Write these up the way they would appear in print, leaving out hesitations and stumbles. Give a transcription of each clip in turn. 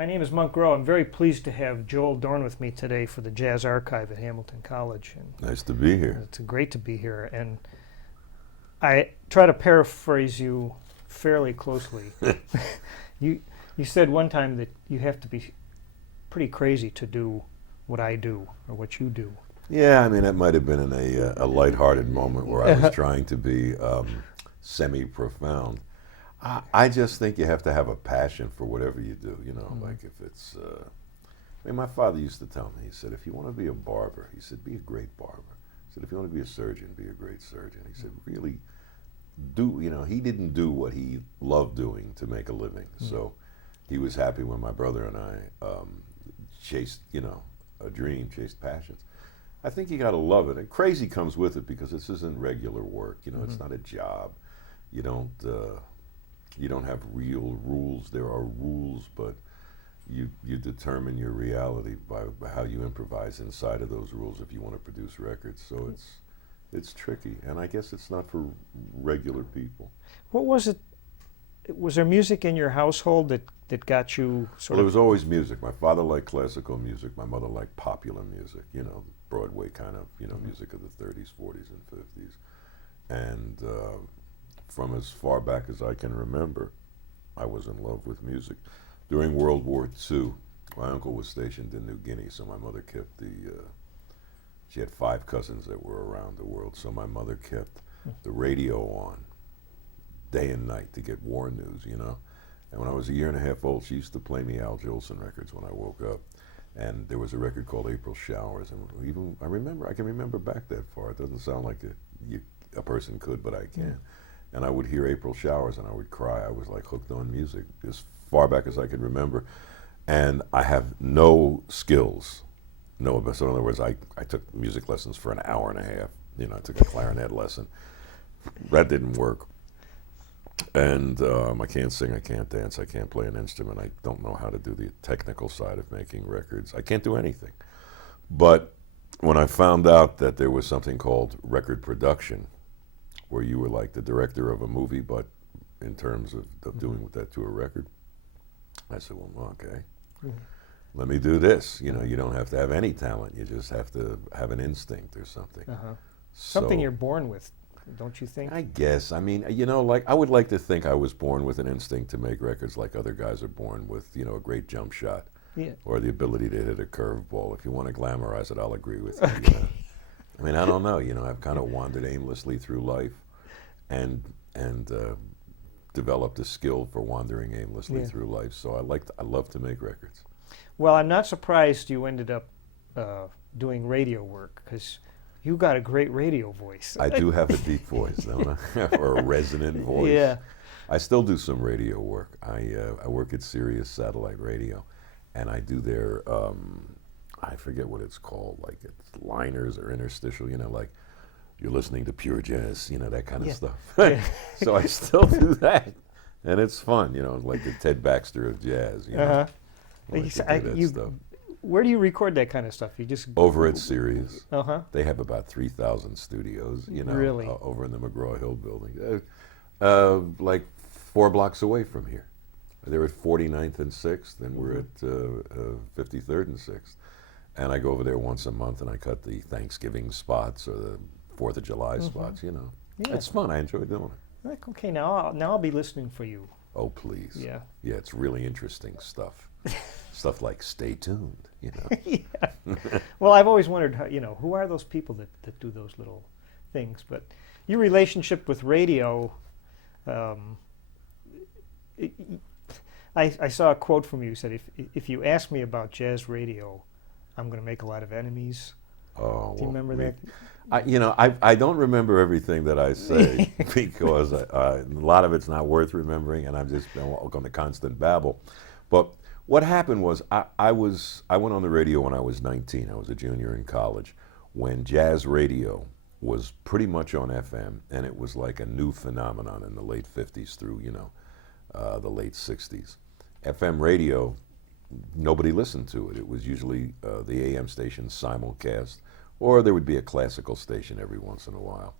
My name is Monk Rowe. I'm very pleased to have Joel Dorn with me today for the Jazz Archive at Hamilton College. And nice to be here. it's great to be here. And I try to paraphrase you fairly closely. You said one time that you have to be pretty crazy to do what I do or what you do. Yeah, I mean, that might have been in a lighthearted moment where I was trying to be semi-profound. I just think you have to have a passion for whatever you do, you know, like if it's, I mean, my father used to tell me, he said, if you want to be a barber, he said, be a great barber. He said, if you want to be a surgeon, be a great surgeon. He said, really do, you know, he didn't do what he loved doing to make a living. So he was happy when my brother and I chased, you know, a dream, chased passions. I think you got to love it. And crazy comes with it because this isn't regular work, you know, it's not a job. You don't have real rules. There are rules, but you determine your reality by how you improvise inside of those rules if you want to produce records. So it's tricky, and I guess it's not for regular people. What was it? Was there music in your household that got you sort of? Well, there was always music. My father liked classical music. My mother liked popular music, you know, Broadway kind of, you know, music of the 30s, 40s, and 50s. And from as far back as I can remember, I was in love with music. During World War II, my uncle was stationed in New Guinea, so my mother kept she had 5 cousins that were around the world, so my mother kept the radio on day and night to get war news, you know. And when I was a year and a half old, she used to play me Al Jolson records when I woke up. And there was a record called April Showers, and even I can remember back that far. It doesn't sound like a person could, but I can. And I would hear April Showers and I would cry. I was like hooked on music as far back as I could remember. And I have no skills. So in other words, I took music lessons for an hour and a half. You know, I took a clarinet lesson. That didn't work. And I can't sing, I can't dance, I can't play an instrument. I don't know how to do the technical side of making records. I can't do anything. But when I found out that there was something called record production, where you were like the director of a movie, but in terms of doing that to a record, I said, well, okay, let me do this. You know, you don't have to have any talent. You just have to have an instinct or something. Something you're born with, don't you think? I guess. I mean, you know, like I would like to think I was born with an instinct to make records like other guys are born with, you know, a great jump shot or the ability to hit a curveball. If you want to glamorize it, I'll agree with you. You know? I mean, I don't know. You know, I've kind of wandered aimlessly through life, and developed a skill for wandering aimlessly through life. So I love to make records. Well, I'm not surprised you ended up doing radio work, because you got a great radio voice. I do have a deep voice, don't I? Or a resonant voice. Yeah. I still do some radio work. I work at Sirius Satellite Radio, and I do their I forget what it's called, like it's liners or interstitial, you know, like you're listening to pure jazz, you know, that kind of stuff. So I still do that, and it's fun, you know, like the Ted Baxter of jazz, you know. Where do you record that kind of stuff? You just over at Sirius. They have about 3,000 studios, you know, really? Over in the McGraw-Hill building, like 4 blocks away from here. They're at 49th and 6th, and we're at 53rd and 6th. And I go over there once a month, and I cut the Thanksgiving spots or the 4th of July spots, you know. Yeah. It's fun. I enjoy doing it. Like, okay, now I'll be listening for you. Oh, please. Yeah. Yeah, it's really interesting stuff. Stuff like Stay Tuned, you know. Yeah. Well, I've always wondered, how, you know, who are those people that do those little things? But your relationship with radio, I saw a quote from you. You said, if you ask me about jazz radio, I'm going to make a lot of enemies. Oh, do you remember that? I don't remember everything that I say because a lot of it's not worth remembering, and I've just been on the constant babble. But what happened was I went on the radio when I was 19. I was a junior in college when jazz radio was pretty much on FM, and it was like a new phenomenon in the late 50s through, you know, the late 60s. FM radio, nobody listened to it. It was usually the AM station simulcast, or there would be a classical station every once in a while.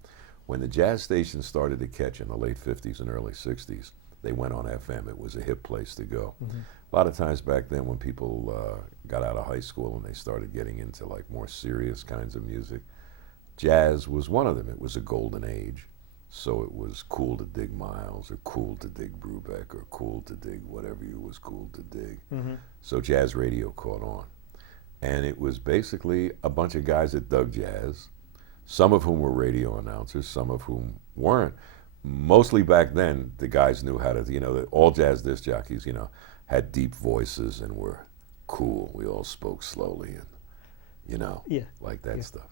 When the jazz stations started to catch in the late 50s and early 60s, they went on FM. It was a hip place to go. a lot of times back then when people got out of high school and they started getting into like more serious kinds of music, jazz was one of them. It was a golden age. So it was cool to dig Miles or cool to dig Brubeck or cool to dig whatever you was cool to dig. Mm-hmm. So jazz radio caught on. And it was basically a bunch of guys that dug jazz, some of whom were radio announcers, some of whom weren't. Mostly back then, the guys knew how to, all jazz disc jockeys, had deep voices and were cool. We all spoke slowly and, like that stuff.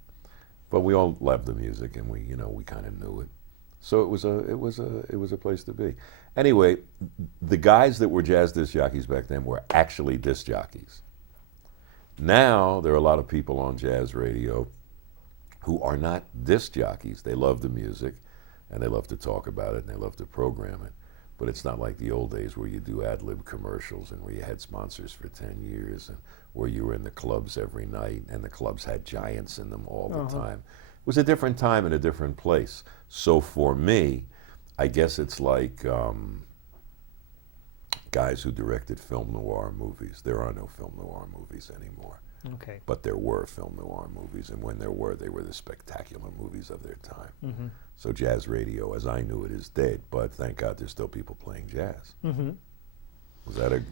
But we all loved the music and we kind of knew it. So it was a place to be. Anyway, the guys that were jazz disc jockeys back then were actually disc jockeys. Now there are a lot of people on jazz radio who are not disc jockeys. They love the music and they love to talk about it and they love to program it. But it's not like the old days where you do ad-lib commercials and where you had sponsors for 10 years and where you were in the clubs every night and the clubs had giants in them all the time. It was a different time and a different place. So for me, I guess it's like guys who directed film noir movies. There are no film noir movies anymore. Okay. But there were film noir movies, and when there were, they were the spectacular movies of their time. Mm-hmm. So jazz radio, as I knew it, is dead, but thank God there's still people playing jazz. Mm-hmm. Was that a...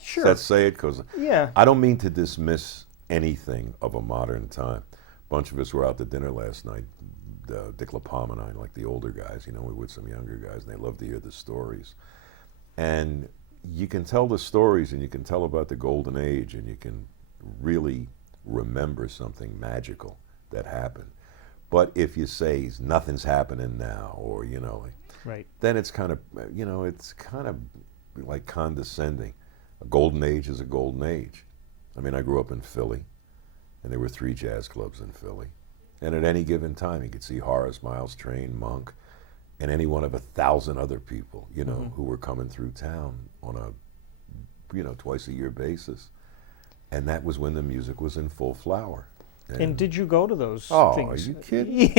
Sure. Let's say it, because yeah. I don't mean to dismiss anything of a modern time. A bunch of us were out to dinner last night, Dick LaPalm and I, like the older guys, we were with some younger guys, and they love to hear the stories. And you can tell the stories, and you can tell about the golden age, and you can really remember something magical that happened. But if you say nothing's happening now, or right, then it's kind of it's kind of like condescending. A golden age is a golden age. I mean, I grew up in Philly, and there were 3 jazz clubs in Philly, and at any given time you could see Horace, Miles, Train, Monk, and any one of 1,000 other people who were coming through town on a twice a year basis. And that was when the music was in full flower. And did you go to those things? Oh, are you kidding?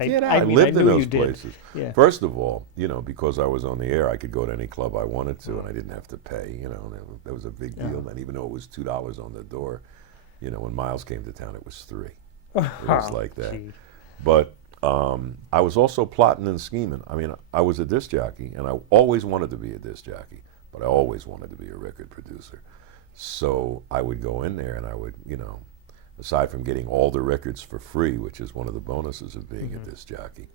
Yeah, I lived in those you did. places. Yeah. First of all, because I was on the air, I could go to any club I wanted to, and I didn't have to pay. That was a big deal. And even though it was $2 on the door, when Miles came to town, it was $3. It was like that. Gee. But I was also plotting and scheming. I mean, I was a disc jockey, and I always wanted to be a disc jockey, but I always wanted to be a record producer. So I would go in there and I would, aside from getting all the records for free, which is one of the bonuses of being a disc jockey,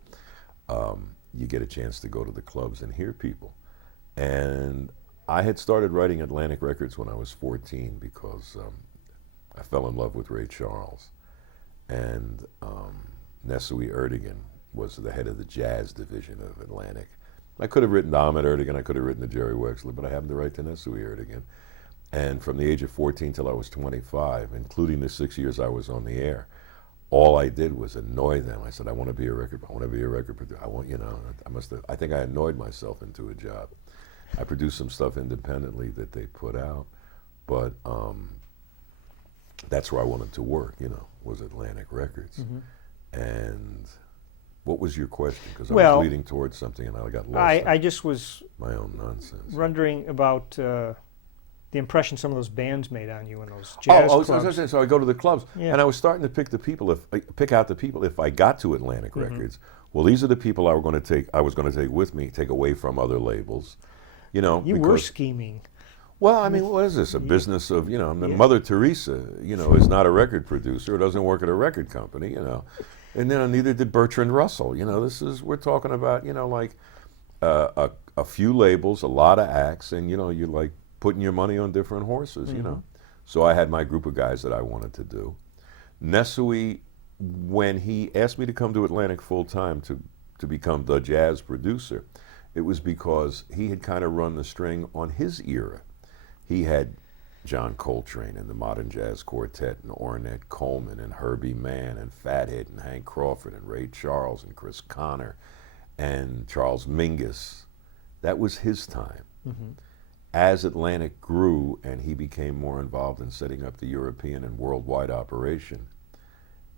you get a chance to go to the clubs and hear people. And I had started writing Atlantic Records when I was 14 because I fell in love with Ray Charles. And Nesui Erdogan was the head of the jazz division of Atlantic. I could have written to Ahmet Erdogan, I could have written to Jerry Wexler, but I happened to write to Nesui Erdogan. And from the age of 14 till I was 25, including the 6 years I was on the air, all I did was annoy them. I said, I want to be a record producer. I want, I think I annoyed myself into a job. I produced some stuff independently that they put out, but that's where I wanted to work, was Atlantic Records. Mm-hmm. And what was your question? Because I was leading towards something and I got lost. I just was my own nonsense. Wondering about the impression some of those bands made on you in those jazz clubs. So I go to the clubs, and I was starting to pick out the people if I got to Atlantic Records. Well, these are the people I was going to take with me, take away from other labels, You were scheming. Well, I mean, what is this? A business of, Mother Teresa, is not a record producer, doesn't work at a record company, and neither did Bertrand Russell. We're talking about, like a few labels, a lot of acts, and you're like putting your money on different horses, So I had my group of guys that I wanted to do. Nesui, when he asked me to come to Atlantic full time to become the jazz producer, it was because he had kind of run the string on his era. He had John Coltrane and the Modern Jazz Quartet and Ornette Coleman and Herbie Mann and Fathead and Hank Crawford and Ray Charles and Chris Connor and Charles Mingus. That was his time. Mm-hmm. As Atlantic grew and he became more involved in setting up the European and worldwide operation,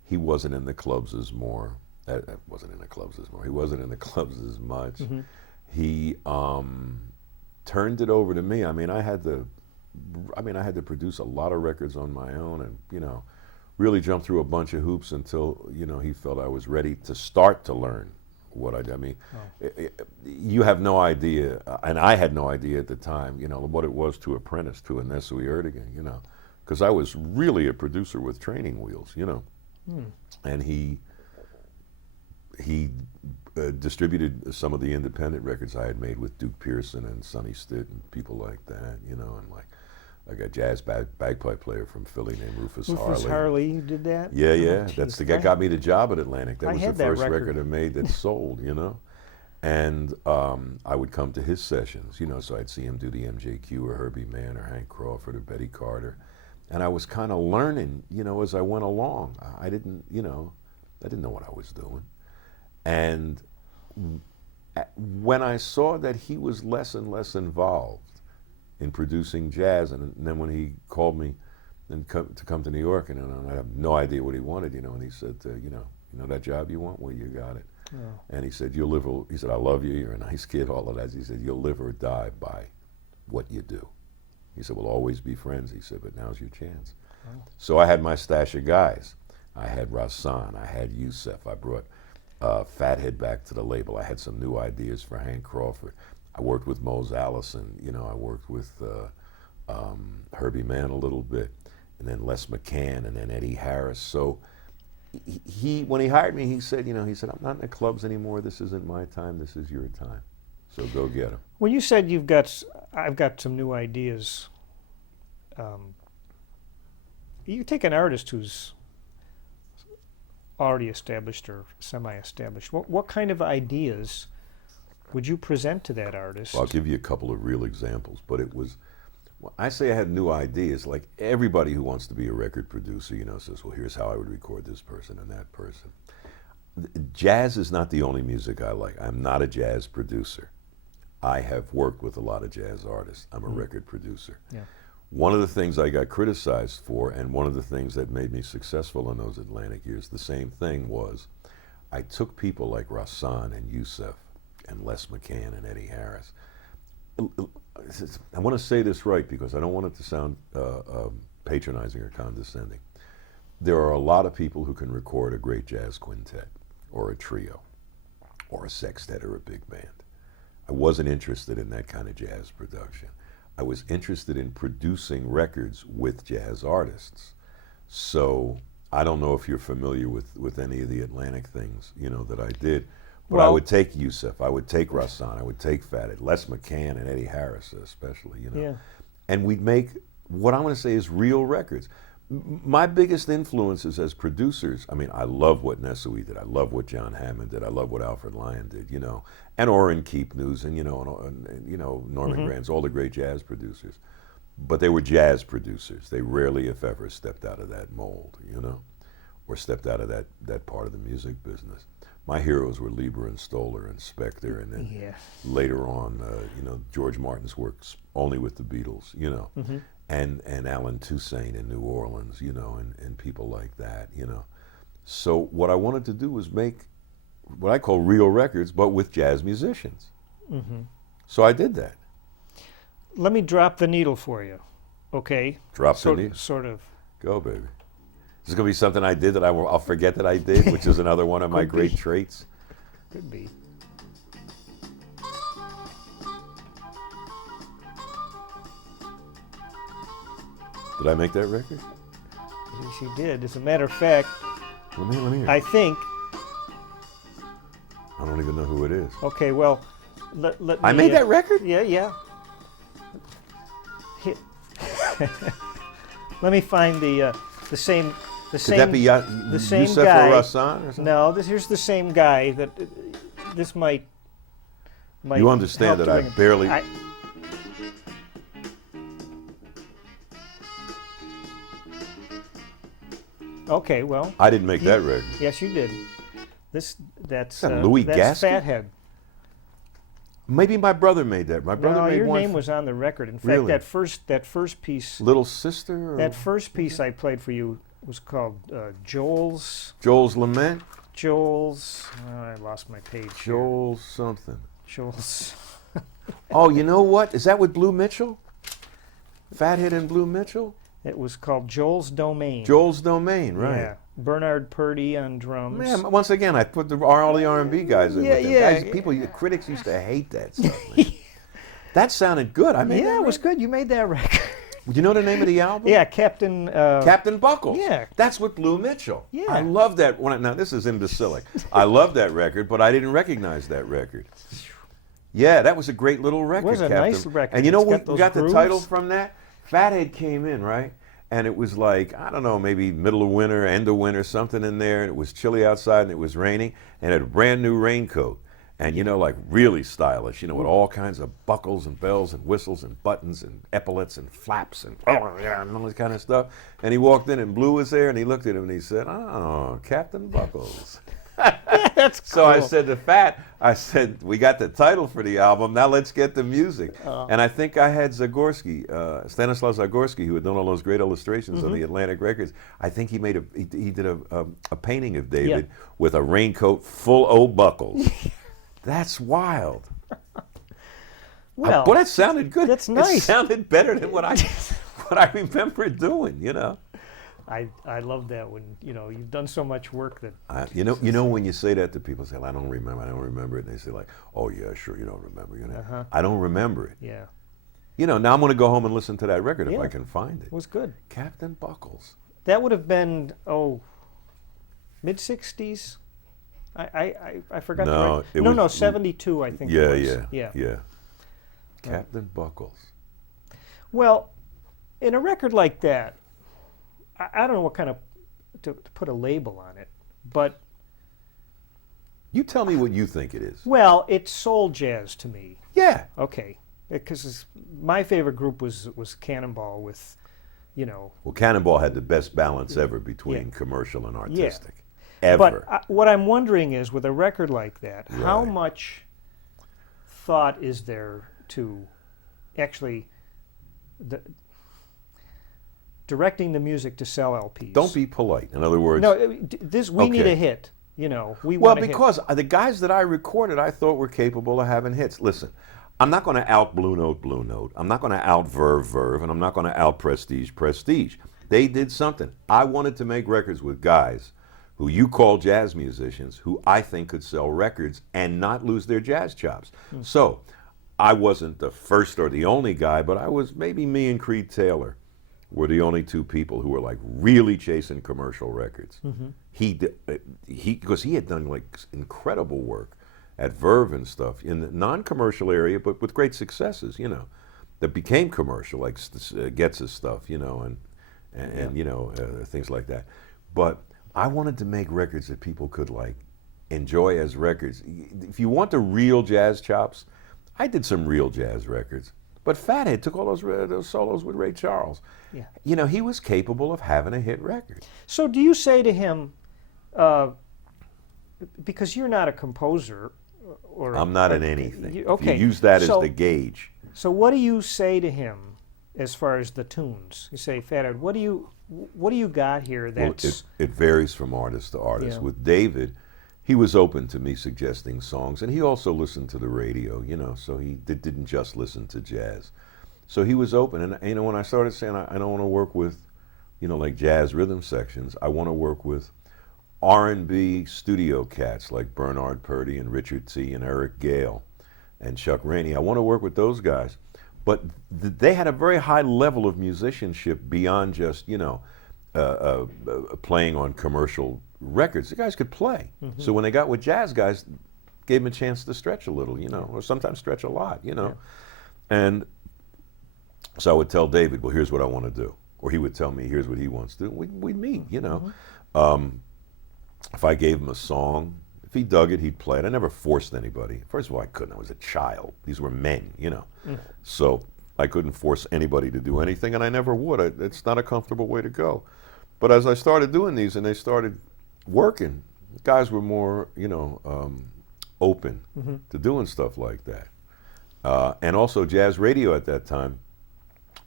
he wasn't in the clubs as more. He wasn't in the clubs as much. Mm-hmm. He turned it over to me. I mean, I had the I mean, I had to produce a lot of records on my own, and really jump through a bunch of hoops until he felt I was ready to start to learn what I did. I mean, you have no idea, and I had no idea at the time, what it was to apprentice to a Nesui Erdogan, because I was really a producer with training wheels, and he distributed some of the independent records I had made with Duke Pearson and Sonny Stitt and people like that, and like I got jazz bagpipe player from Philly named Rufus Harley. Rufus Harley, you did that? Yeah, yeah. Geez. That's the guy got me the job at Atlantic. That I was had the that first record. record I made that sold, And I would come to his sessions, so I'd see him do the MJQ or Herbie Mann or Hank Crawford or Betty Carter. And I was kind of learning, as I went along. I didn't know what I was doing. And when I saw that he was less and less involved in producing jazz, and then when he called me to come to New York, and I have no idea what he wanted, and he said, that job you want? Well, you got it. Oh. And he said, you'll live, he said, I love you, you're a nice kid, all of that. He said, you'll live or die by what you do. He said, we'll always be friends. He said, but now's your chance. Oh. So I had my stash of guys. I had Rassan, I had Yusef, I brought Fathead back to the label. I had some new ideas for Hank Crawford. I worked with Mose Allison, I worked with Herbie Mann a little bit, and then Les McCann, and then Eddie Harris. So when he hired me, he said, I'm not in the clubs anymore. This isn't my time. This is your time. So go get him. When you said I've got some new ideas, you take an artist who's already established or semi-established. What kind of ideas would you present to that artist? Well, I'll give you a couple of real examples, but it was, when I say I had new ideas, like everybody who wants to be a record producer, says, well, here's how I would record this person and that person. Jazz is not the only music I like. I'm not a jazz producer. I have worked with a lot of jazz artists. I'm a record producer. Yeah. One of the things I got criticized for, and one of the things that made me successful in those Atlantic years, the same thing was, I took people like Rassan and Yusef and Les McCann and Eddie Harris. I want to say this right because I don't want it to sound patronizing or condescending. There are a lot of people who can record a great jazz quintet or a trio or a sextet or a big band. I wasn't interested in that kind of jazz production. I was interested in producing records with jazz artists. So I don't know if you're familiar with any of the Atlantic things, that I did. But I would take Yusef, I would take Rassan, I would take Fathead, Les McCann and Eddie Harris especially, Yeah. And we'd make what I'm going to say is real records. My biggest influences as producers, I mean, I love what Nesui did, I love what John Hammond did, I love what Alfred Lyon did, and Orrin Keepnews and, Norman Granz, all the great jazz producers. But they were jazz producers. They rarely, if ever, stepped out of that mold, or stepped out of that part of the music business. My heroes were Lieber and Stoller and Spector, and then later on, George Martin's works only with the Beatles, and Alan Toussaint in New Orleans, and people like that, So what I wanted to do was make what I call real records, but with jazz musicians. Mm-hmm. So I did that. Let me drop the needle for you, okay? Drop the needle. Sort of. Go, baby. Is this going to be something I did that I'll forget that I did, which is another one of my great traits? Could be. Did I make that record? Yes, you did. As a matter of fact, Let me hear. I think. I don't even know who it is. Okay, well, let me. I made that record? Yeah. Let me find the same. Could that be the same Yusef guy. or Rassan or something? No, here's the same guy. This might. You understand help that I to barely. Okay, well. I didn't make that record. Yes, you did. That's Louis that's Gaskin? Fathead. Maybe my brother made that. My brother No, made your one. name was on the record. In fact, Really? that first piece. Little Sister? Or That first piece I played for you was called Joel's. Joel's Lament? Joel's. I lost my page. here. Joel's something. Joel's. Oh, you know what? Is that with Blue Mitchell? Fathead and Blue Mitchell? It was called Joel's Domain. Joel's Domain, right. Yeah. Bernard Purdy on drums. Man, once again, I put all the R&B guys in Yeah, with them. yeah. Guys, critics used to hate that stuff, man. That sounded good. I mean, Yeah, it was good. You made that record. Do you know the name of the album? Yeah, Captain... Captain Buckles. Yeah. That's with Blue Mitchell. Yeah. I love that. Now, this is imbecilic. I love that record, but I didn't recognize that record. Yeah, that was a great little record, It was a Captain. nice record. And you know It's we got those got the grooves. title from that? Fathead came in, right? And it was like, I don't know, maybe middle of winter, end of winter, something in there, and it was chilly outside and it was raining, and it had a brand new raincoat. And, you know, like really stylish, you know, with all kinds of buckles and bells and whistles and buttons and epaulets and flaps and all this kind of stuff. And he walked in and Blue was there and he looked at him and he said, "Oh, Captain Buckles." That's cool. So I said to Fat, we got the title for the album, now let's get the music. And I think I had Zagorski, Stanislaw Zagorski, who had done all those great illustrations on the Atlantic Records. I think he made he did a painting of David with a raincoat full of buckles. That's wild. Well, But it sounded good. That's nice. It sounded better than what I remember doing, you know. I love that when, you know, you've done so much work that... You know when you say that to people, say, "I don't remember it," and they say like, "Oh yeah, sure, you don't remember." You know, I don't remember it. Yeah. You know, now I'm going to go home and listen to that record if Yeah. I can find it. It was good. Captain Buckles. That would have been, mid-60s? I forgot. No, the right. No, 72, I think Yeah, it was. yeah. Captain Buckles. Well, in a record like that, I don't know what kind of, to put a label on it, but, You tell me what you think it is. well, it's soul jazz to me. Yeah. Okay. Because my favorite group was Cannonball with, you know... Well, Cannonball had the best balance ever between commercial and artistic. Ever. But what I'm wondering is, with a record like that, how Right. much thought is there to actually directing the music to sell LPs? Don't be polite. In other words, No, we need Okay. a hit. You know, we well, want a because hit. the guys that I recorded, I thought were capable of having hits. Listen, I'm not going to out Blue Note. I'm not going to out Verve, and I'm not going to out Prestige. They did something. I wanted to make records with guys who you call jazz musicians, who I think could sell records and not lose their jazz chops. So I wasn't the first or the only guy, but I was, maybe me and Creed Taylor were the only two people who were like really chasing commercial records. Because he had done like incredible work at Verve and stuff in the non-commercial area, but with great successes, you know, that became commercial, like Getz's stuff, you know, and you know, things like that. But I wanted to make records that people could like enjoy as records. If you want the real jazz chops, I did some real jazz records. But Fathead took all those solos with Ray Charles. Yeah. You know, he was capable of having a hit record. So do you say to him, because you're not a composer, or I'm not in anything. Okay. If you use that as So- the gauge. So what do you say to him as far as the tunes? You say, Fathead, what do you got here that's... Well, it varies from artist to artist. Yeah. With David, he was open to me suggesting songs, and he also listened to the radio, you know, so he didn't just listen to jazz. So he was open, and you know, when I started saying I don't want to work with, you know, like jazz rhythm sections, I want to work with R&B studio cats like Bernard Purdy and Richard T. and Eric Gale and Chuck Rainey. I want to work with those guys. But they had a very high level of musicianship beyond just, you know, playing on commercial records. The guys could play. So when they got with jazz guys, gave them a chance to stretch a little, you know, or sometimes stretch a lot, you know. And so I would tell David, well, here's what I want to do. Or he would tell me, here's what he wants to do. We'd meet, you know. If I gave him a song, if he dug it, he'd play it. I never forced anybody. First of all, I couldn't. I was a child. These were men, you know. So I couldn't force anybody to do anything, and I never would. It's not a comfortable way to go. But as I started doing these and they started working, guys were more, you know, open to doing stuff like that. And also jazz radio at that time.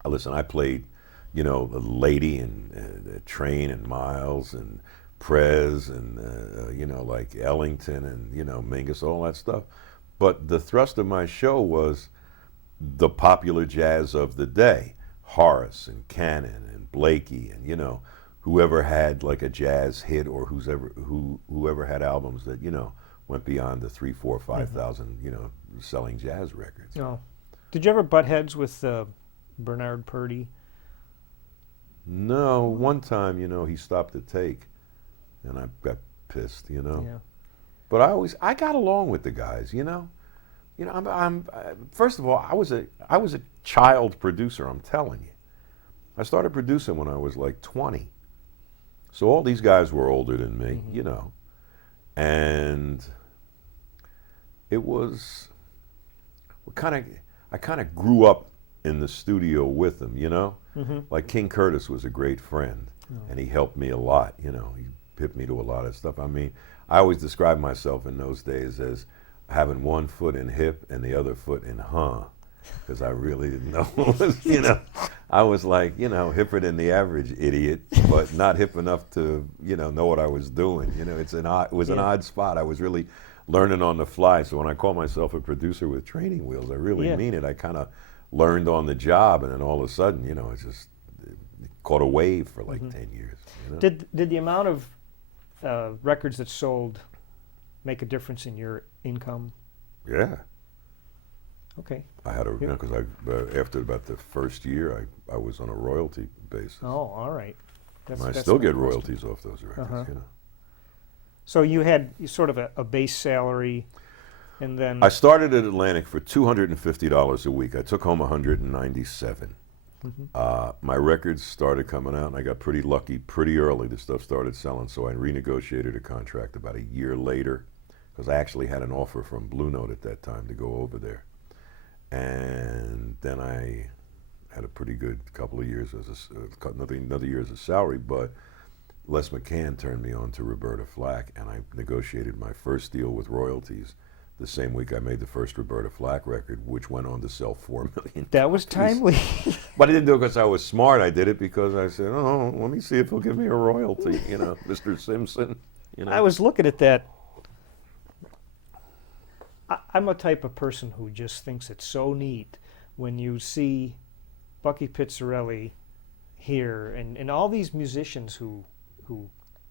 Listen, I played, you know, Lady and Train and Miles and Prez and, you know, like Ellington and, you know, Mingus, all that stuff. But the thrust of my show was the popular jazz of the day. Horace and Cannon and Blakey and, you know, whoever had like a jazz hit or whoever had albums that, you know, went beyond the 3, 4, 5,000, you know, selling jazz records. Oh. Did you ever butt heads with Bernard Purdie? No, one time, you know, he stopped the take, and I got pissed, you know. Yeah. But I got along with the guys, you know. You know, first of all, I was a child producer. I'm telling you, I started producing when I was like 20. So all these guys were older than me, you know, and it was I kind of grew up in the studio with them, you know. Like King Curtis was a great friend, and he helped me a lot. You know, he hit me to a lot of stuff. I mean, I always described myself in those days as having one foot in hip and the other foot in because I really didn't know what was, you know. I was like, you know, hipper than the average idiot, but not hip enough to, you know what I was doing. You know, it was an odd spot. I was really learning on the fly. So when I call myself a producer with training wheels, I really mean it. I kind of learned on the job, and then all of a sudden, you know, it caught a wave for like 10 years. You know? Did the amount of records that sold make a difference in your income? Yeah. Okay. I had you know, because after about the first year, I was on a royalty basis. Oh, all right. I still get royalties off those records, you know. So you had sort of a base salary, and then... I started at Atlantic for $250 a week. I took home $197. My records started coming out, and I got pretty lucky pretty early. The stuff started selling, so I renegotiated a contract about a year later, because I actually had an offer from Blue Note at that time to go over there. And then I had a pretty good couple of years as another year as a salary, but Les McCann turned me on to Roberta Flack, and I negotiated my first deal with royalties the same week I made the first Roberta Flack record, which went on to sell 4 million. That was timely. But I didn't do it because I was smart. I did it because I said, oh, let me see if he'll give me a royalty, you know, Mr. Simpson. You know? I was looking at that. I'm a type of person who just thinks it's so neat when you see Bucky Pizzarelli here and all these musicians who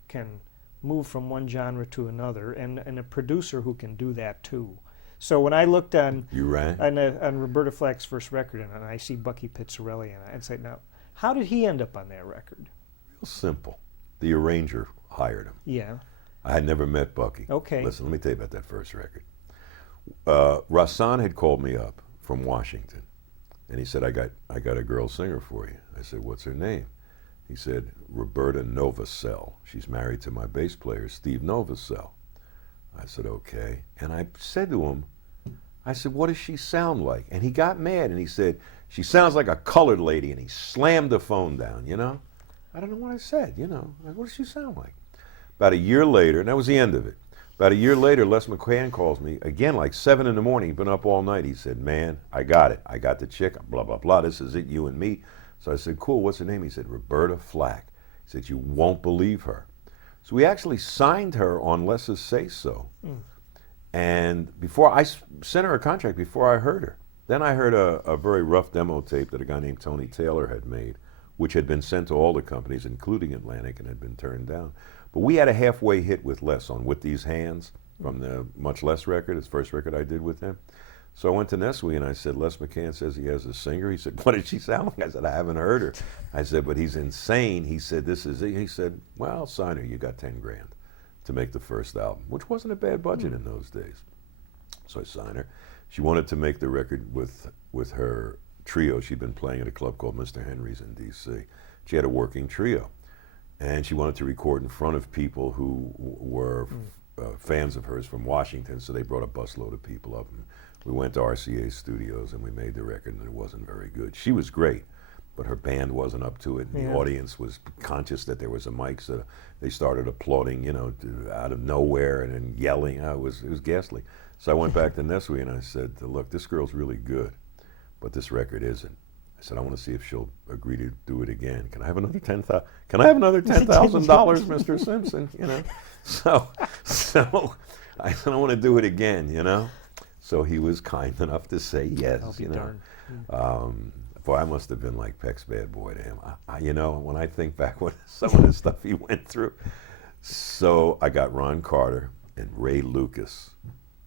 can move from one genre to another, and a producer who can do that too. So when I looked on Roberta Flack's first record and I see Bucky Pizzarelli, and I'd say, now, how did he end up on that record? Real simple. The arranger hired him. Yeah. I had never met Bucky. Okay. Listen, let me tell you about that first record. Rahsaan had called me up from Washington, and he said, I got a girl singer for you. I said, what's her name? He said, Roberta Novosel. She's married to my bass player, Steve Novosel. I said, okay. And I said to him, I said, what does she sound like? And he got mad, and he said, she sounds like a colored lady, and he slammed the phone down, you know? I don't know what I said, you know? Like, what does she sound like? About a year later, and that was the end of it. About a year later, Les McCann calls me, again, like 7 in the morning. He'd been up all night. He said, man, I got it. I got the chick, blah, blah, blah. This is it, you and me. So I said, cool, what's her name? He said, Roberta Flack. He said, you won't believe her. So we actually signed her on Les's Say So. And before I sent her a contract before I heard her. Then I heard a very rough demo tape that a guy named Tony Taylor had made, which had been sent to all the companies, including Atlantic, and had been turned down. But we had a halfway hit with Les on With These Hands from the Much Less record, his first record I did with him. So I went to Nestle and I said, Les McCann says he has a singer. He said, what did she sound like? I said, I haven't heard her. I said, but he's insane. He said, this is it. He said, well, I'll sign her. You got 10 grand to make the first album, which wasn't a bad budget in those days. So I signed her. She wanted to make the record with her trio. She'd been playing at a club called Mr. Henry's in D.C. She had a working trio. And she wanted to record in front of people who were fans of hers from Washington, so they brought a busload of people up. And we went to RCA Studios and we made the record, and it wasn't very good. She was great, but her band wasn't up to it. And the audience was conscious that there was a mic, so they started applauding, you know, out of nowhere and then yelling. It was ghastly. So I went back to Nestle and I said, look, this girl's really good, but this record isn't. I said, I want to see if she'll agree to do it again. Can I have another $10,000? Can I have another $10,000, Mr. Simpson? You know, so I said, I want to do it again. You know, so he was kind enough to say yes. You know, Boy, I must have been like Peck's bad boy to him. You know, when I think back when some of the stuff he went through. So I got Ron Carter and Ray Lucas,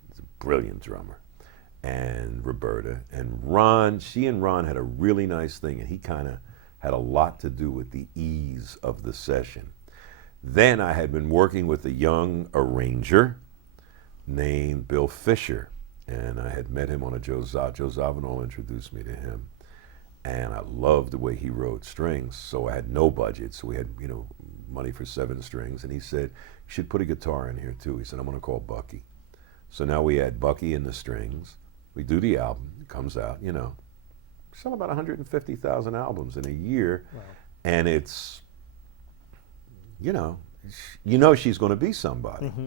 he's a brilliant drummer, and Roberta. And Ron, she and Ron had a really nice thing, and he kind of had a lot to do with the ease of the session. Then I had been working with a young arranger named Bill Fisher, and I had met him on a Joe Zawinul introduced me to him. And I loved the way he wrote strings, so I had no budget. So we had, you know, money for 7 strings. And he said, you should put a guitar in here too. He said, I'm going to call Bucky. So now we add Bucky in the strings. We do the album. It comes out, you know. We sell about 150,000 albums in a year. Wow. And it's, you know she's going to be somebody. Mm-hmm.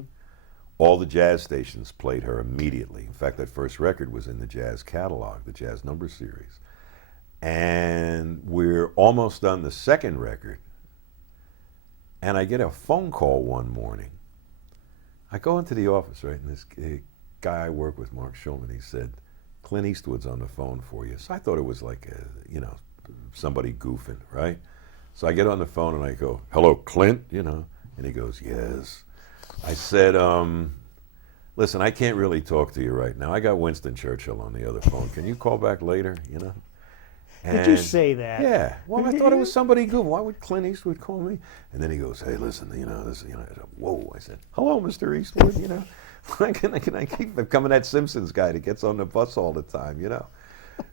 All the jazz stations played her immediately. In fact, that first record was in the jazz catalog, the Jazz Number Series. And we're almost done the second record, and I get a phone call one morning. I go into the office, right, and this guy I work with, Mark Schulman, he said, Clint Eastwood's on the phone for you. So I thought it was like, somebody goofing, right? So I get on the phone and I go, hello, Clint, and he goes, yes. I said, listen, I can't really talk to you right now. I got Winston Churchill on the other phone. Can you call back later, And, did you say that? Yeah. Well, I thought it was somebody good. Why would Clint Eastwood call me? And then he goes, "Hey, listen, this, I said, whoa." I said, "Hello, Mr. Eastwood." Why can I keep becoming that Simpsons guy that gets on the bus all the time?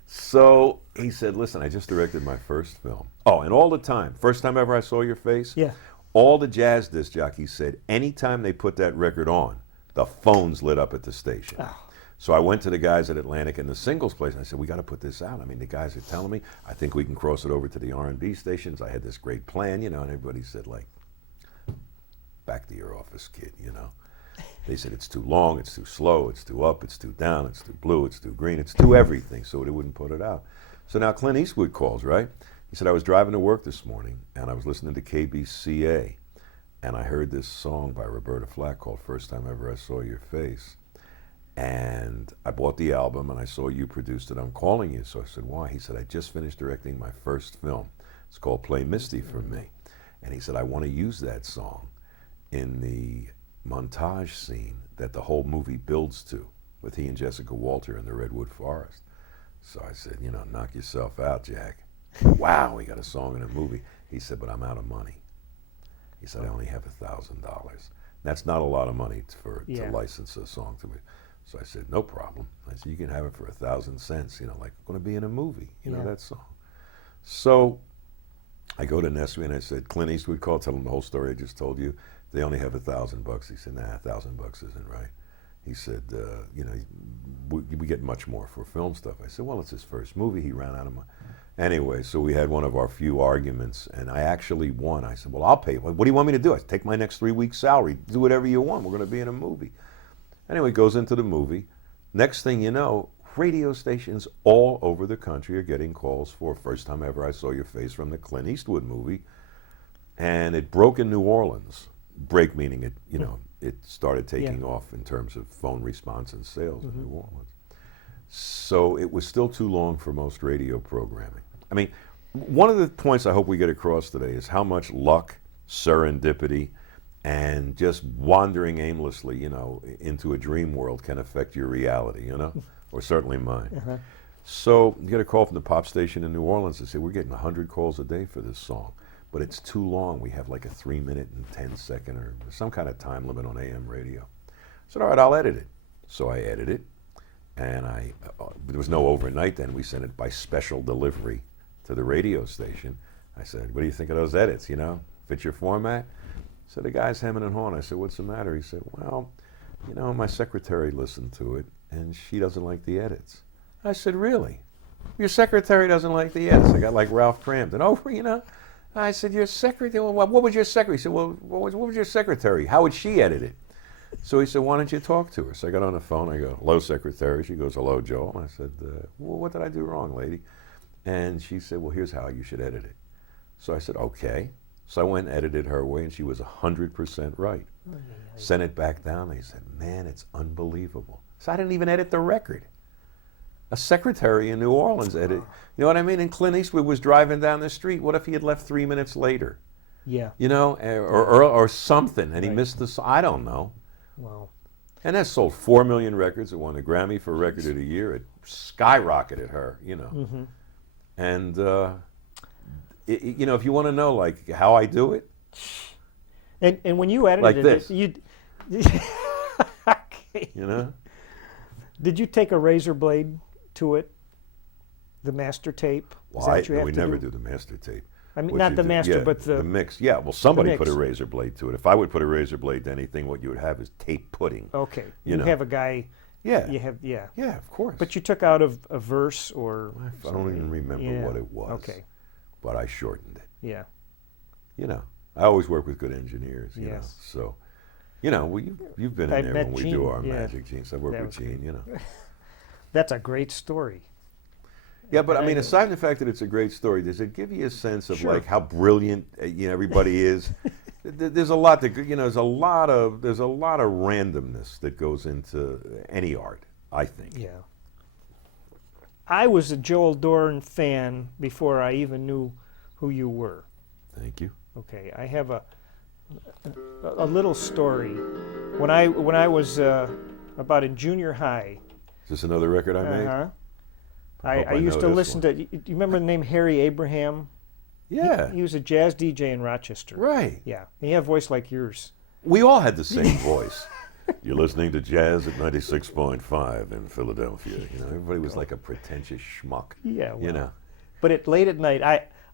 So he said, "Listen, I just directed my first film. Oh, and all the time, first time ever I saw your face. Yeah. All the jazz disc jockeys said anytime they put that record on, the phones lit up at the station." Oh. So I went to the guys at Atlantic in the singles place, and I said, we got to put this out. I mean, the guys are telling me, I think we can cross it over to the R&B stations. I had this great plan, and everybody said, like, back to your office, kid, They said, it's too long, it's too slow, it's too up, it's too down, it's too blue, it's too green, it's too everything, so they wouldn't put it out. So now Clint Eastwood calls, right? He said, I was driving to work this morning, and I was listening to KBCA, and I heard this song by Roberta Flack called First Time Ever I Saw Your Face. And I bought the album, and I saw you produced it. I'm calling you. So I said, why? He said, I just finished directing my first film. It's called Play Misty for Me. And he said, I want to use that song in the montage scene that the whole movie builds to, with he and Jessica Walter in the Redwood Forest. So I said, knock yourself out, Jack. Wow, we got a song in a movie. He said, but I'm out of money. He said, I only have $1,000. That's not a lot of money to license a song to me. So I said, no problem. I said, you can have it for 1,000 cents, like going to be in a movie, that song. So I go to Nestle and I said, Clint Eastwood called, tell him the whole story I just told you. They only have $1,000. He said, nah, $1,000 isn't right. He said, we get much more for film stuff. I said, well, it's his first movie. He ran out of money. Anyway, so we had one of our few arguments, and I actually won. I said, well, I'll pay. What do you want me to do? I said, take my next 3 weeks' salary. Do whatever you want. We're going to be in a movie. Anyway, goes into the movie. Next thing you know, radio stations all over the country are getting calls for First Time Ever I Saw Your Face from the Clint Eastwood movie. And it broke in New Orleans. Break meaning it, it started taking off in terms of phone response and sales in New Orleans. So it was still too long for most radio programming. I mean, one of the points I hope we get across today is how much luck, serendipity, and just wandering aimlessly, into a dream world can affect your reality, or certainly mine. Uh-huh. So you get a call from the pop station in New Orleans. They say, we're getting 100 calls a day for this song, but it's too long. We have like a 3-minute and 10-second or some kind of time limit on AM radio. I said, all right, I'll edit it. So I edited it, and there was no overnight then. We sent it by special delivery to the radio station. I said, what do you think of those edits, Fit your format? So the guy's hemming and hawing. I said, what's the matter? He said, well, my secretary listened to it, and she doesn't like the edits. I said, really? Your secretary doesn't like the edits? I got like Ralph Cramden. Oh, I said, your secretary? Well, what was your secretary? He said, well, what was your secretary? How would she edit it? So he said, why don't you talk to her? So I got on the phone. I go, hello, secretary. She goes, hello, Joel. And I said, well, what did I do wrong, lady? And she said, well, here's how you should edit it. So I said, okay. So I went and edited her way, and she was 100% right. Sent it back down. They said, man, it's unbelievable. So I didn't even edit the record. a secretary in New Orleans edit. You know what I mean? And Clint Eastwood was driving down the street. What if he had left 3 minutes later? Yeah. You know, or something, and he Right. missed the. I don't know. Wow. And that sold 4 million records. It won a Grammy for Record of the Year. It skyrocketed her. You know, Mm-hmm. and you know, if you want to know like how I do it, And when you edited Like it, this. you okay. you know. Did you take a razor blade to it? The master tape? Is that what you have we to never do the master tape. I mean, What not you the do- master, yeah, but the mix. Yeah, well, somebody mix. put a razor blade to it. If I would put a razor blade to anything, what you would have is tape pudding. okay. You You know. have a guy. Yeah, You have yeah. yeah, of course. But you took out a verse or I don't something. even remember Yeah. what it was. Okay. But I shortened it. Yeah. You know, I always work with good engineers. You know, Yes. so, you know, you've been I in there met when we Gene, do our yeah. magic, Gene. So I work That with was Gene. You know. That's a great story. Yeah, but I mean, I- aside from the fact that it's a great story, does it give you a sense of Sure. like how brilliant you know everybody is? There's a lot that you know. There's a lot of randomness that goes into any art. I think. Yeah. I was a Joel Dorn fan before I even knew who you were. Thank you. Okay, I have a little story. When I was about in junior high, Is this another record I made? uh-huh, Hope I I used know to this listen one. to. You remember the name Harry Abraham? Yeah. He was a jazz DJ in Rochester. Right. Yeah, he had a voice like yours. We all had the same voice. You're listening to jazz at 96.5 in Philadelphia. You know, everybody was like a pretentious schmuck. Yeah, well, You know. But late at night,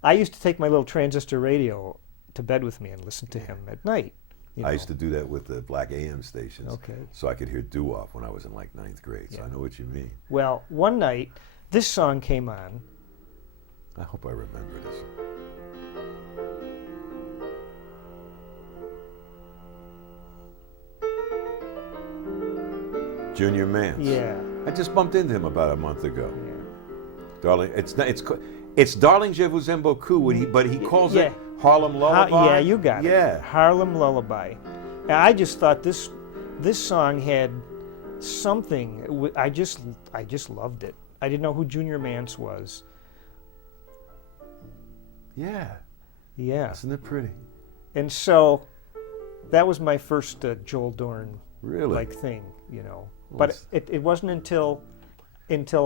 I used to take my little transistor radio to bed with me and listen to him at night. You I know. used to do that with the black AM stations. Okay. So I could hear doo-wop when I was in like 9th grade. So Yeah. I know what you mean. Well, one night, this song came on. I hope I remember this. Junior Mance. Yeah. I just bumped into him about a month ago. Yeah. Darling, it's Darling Je vous aime beaucoup, but he calls it Harlem Lullaby. Yeah, you got it. Yeah. Harlem Lullaby. And I just thought this song had something. I just loved it. I didn't know who Junior Mance was. Yeah. Yeah. Isn't it pretty? And so that was my first Joel Dorn Really? like thing, you know. Well, But it wasn't until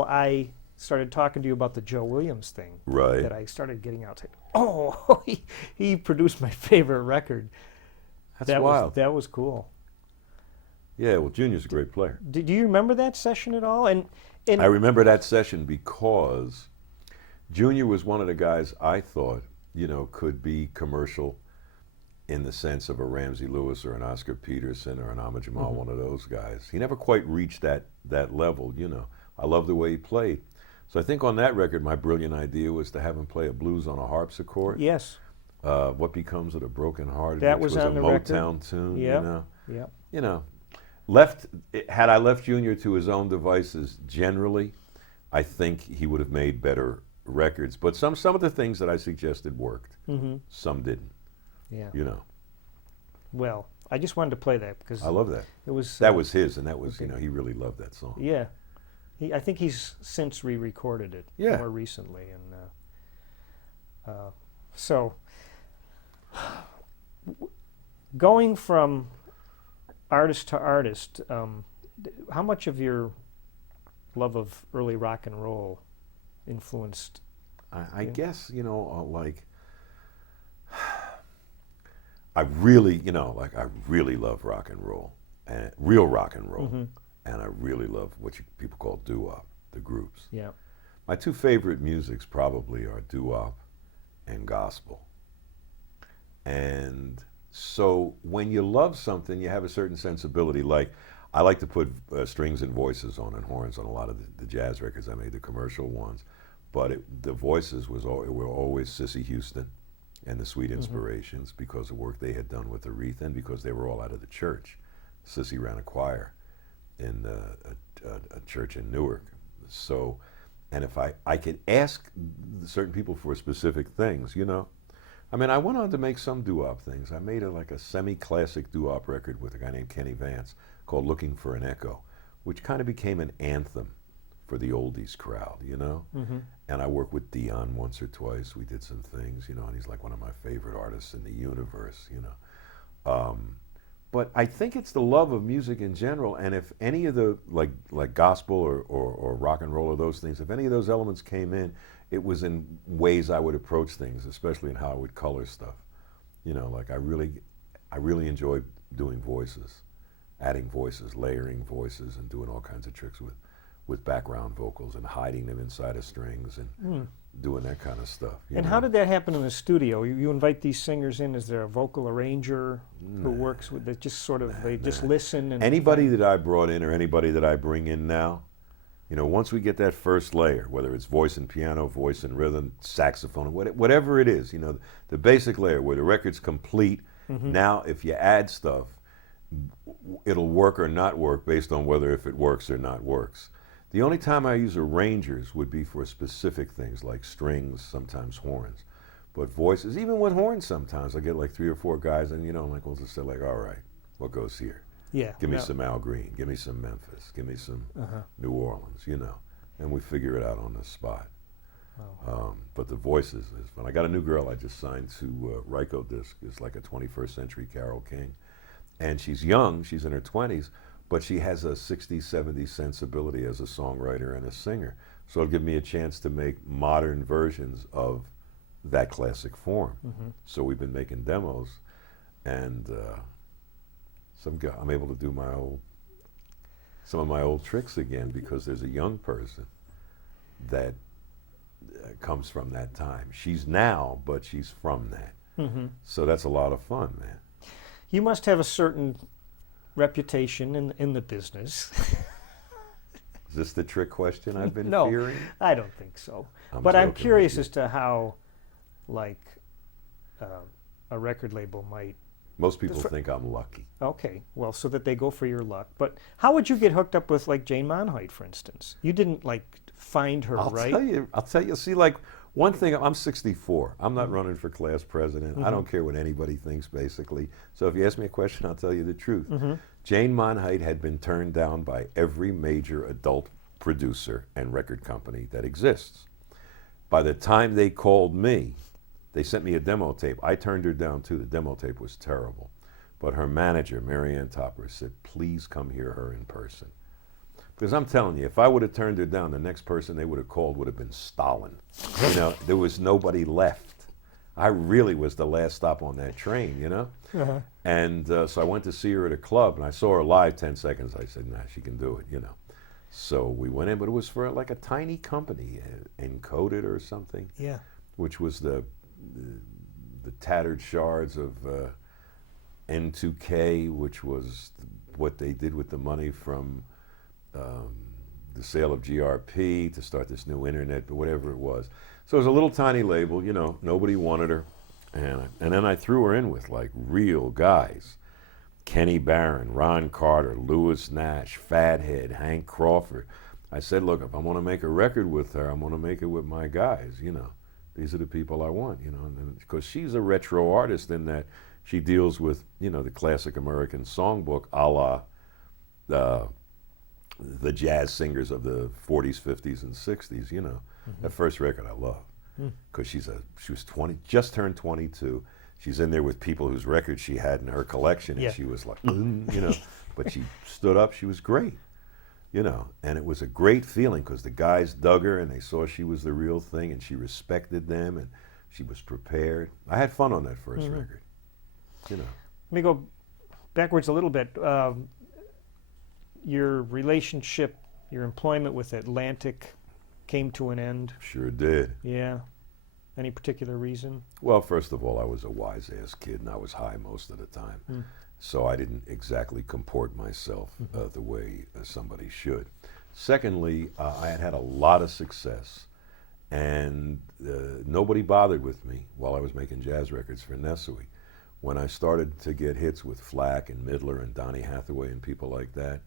I started talking to you about the Joe Williams thing Right. that I started getting out to, oh, he produced my favorite record. That's wild. That was cool. Yeah, well, Junior's a great player. Do you remember that session at all? And I remember that session because Junior was one of the guys I thought, you know, could be commercial in the sense of a Ramsey Lewis or an Oscar Peterson or an Ahmad Jamal, one of those guys. He never quite reached that level, you know. I love the way he played. So I think on that record, my brilliant idea was to have him play a blues on a harpsichord. yes, What Becomes of the Broken Hearted, That which was was on a the record. Motown tune, Yep. you know. yep. You know, had I left Junior to his own devices generally, I think he would have made better records. But some of the things that I suggested worked. Mm-hmm. Some didn't, Yeah. you know. Well, I just wanted to play that because I love that. it was That was his, and that was, okay. you know, he really loved that song. yeah. I think he's since re-recorded it Yeah. more recently, and so going from artist to artist, how much of your love of early rock and roll influenced? I Yeah. guess, you know, like, I really, you know, like I really love rock and roll, and real rock and roll, Mhm. and I really love what people call doo-wop, the groups. Yeah. My two favorite musics probably are doo-wop and gospel. And so when you love something, you have a certain sensibility. Like, I like to put strings and voices on and horns on a lot of the jazz records I made, the commercial ones. But the voices were always Cissy Houston and the Sweet Inspirations because of work they had done with Aretha and because they were all out of the church. Cissy ran a choir in a church in Newark. So, and if I could ask certain people for specific things, you know. I mean, I went on to make some doo-wop things. I made like a semi-classic doo-wop record with a guy named Kenny Vance called Looking for an Echo, which kind of became an anthem for the oldies crowd, you know? Mm-hmm. And I worked with Dion once or twice. We did some things, you know, and he's like one of my favorite artists in the universe, you know. But I think it's the love of music in general, and if any of the, like gospel or rock and roll or those things, if any of those elements came in, it was in ways I would approach things, especially in how I would color stuff. You know, like I really enjoyed doing voices, adding voices, layering voices, and doing all kinds of tricks with background vocals and hiding them inside of strings and doing that kind of stuff. And how did that happen in the studio? You invite these singers in. Is there a vocal arranger who works with it? Just sort of, they just listen? And anybody that I brought in or anybody that I bring in now, you know, once we get that first layer, whether it's voice and piano, voice and rhythm, saxophone, whatever it is, you know, the basic layer where the record's complete. Now, if you add stuff, it'll work or not work based on whether if it works or not works. The only time I use arrangers would be for specific things like strings, sometimes horns. But voices, even with horns sometimes, I get like 3 or 4 guys and, you know, like we'll just say like, all right, what goes here? Yeah. Give me some Al Green, give me some Memphis, give me some New Orleans, you know, and we figure it out on the spot. But the voices is fun. I got a new girl I just signed to Ryko Disc. It's like a 21st century Carole King. And she's young, she's in her 20s, but she has a 60s, 70s sensibility as a songwriter and a singer. So it'll give me a chance to make modern versions of that classic form. So we've been making demos, and I'm able to do some of my old tricks again because there's a young person that comes from that time. She's now, but she's from that. So that's a lot of fun, man. You must have a certain reputation in the business. Is this the trick question I've been No, fearing? I don't think so. I'm But I'm joking curious with as to how, like, a record label might. Most people think I'm lucky. Okay, well, so that they go for your luck. But how would you get hooked up with, like, Jane Monheit, for instance? You didn't, like, find her, right? I'll tell you. See, like, one thing, I'm 64. I'm not running for class president. I don't care what anybody thinks, basically. So if you ask me a question, I'll tell you the truth. Jane Monheit had been turned down by every major adult producer and record company that exists. By the time they called me, they sent me a demo tape. I turned her down, too. The demo tape was terrible. But her manager, Marianne Topper, said, please come hear her in person. Because I'm telling you, if I would have turned her down, the next person they would have called would have been Stalin. You know, there was nobody left. I really was the last stop on that train, you know? And so I went to see her at a club, and I saw her live 10 seconds. I said, nah, she can do it, you know. So we went in, but it was for like a tiny company, Encoded or something. Yeah. Which was the tattered shards of N2K, which was what they did with the money from the sale of GRP to start this new internet, but whatever it was. So it was a little tiny label, you know, nobody wanted her. And then I threw her in with like real guys. Kenny Barron, Ron Carter, Lewis Nash, Fathead, Hank Crawford. I said, look, if I want to make a record with her, I'm going to make it with my guys, you know. These are the people I want, you know, because she's a retro artist in that she deals with, you know, the classic American songbook a la the jazz singers of the 40s, 50s, and 60s, you know. That first record I love because she was 20, just turned 22. She's in there with people whose records she had in her collection, and she was like, you know, but she stood up. She was great, you know, and it was a great feeling because the guys dug her and they saw she was the real thing, and she respected them, and she was prepared. I had fun on that first record, you know. Let me go backwards a little bit. Your relationship, your employment with Atlantic came to an end. Sure did. Yeah. Any particular reason? Well, first of all, I was a wise-ass kid, and I was high most of the time. So I didn't exactly comport myself the way somebody should. Secondly, I had had a lot of success, and nobody bothered with me while I was making jazz records for Nesui. When I started to get hits with Flack and Midler and Donny Hathaway and people like that,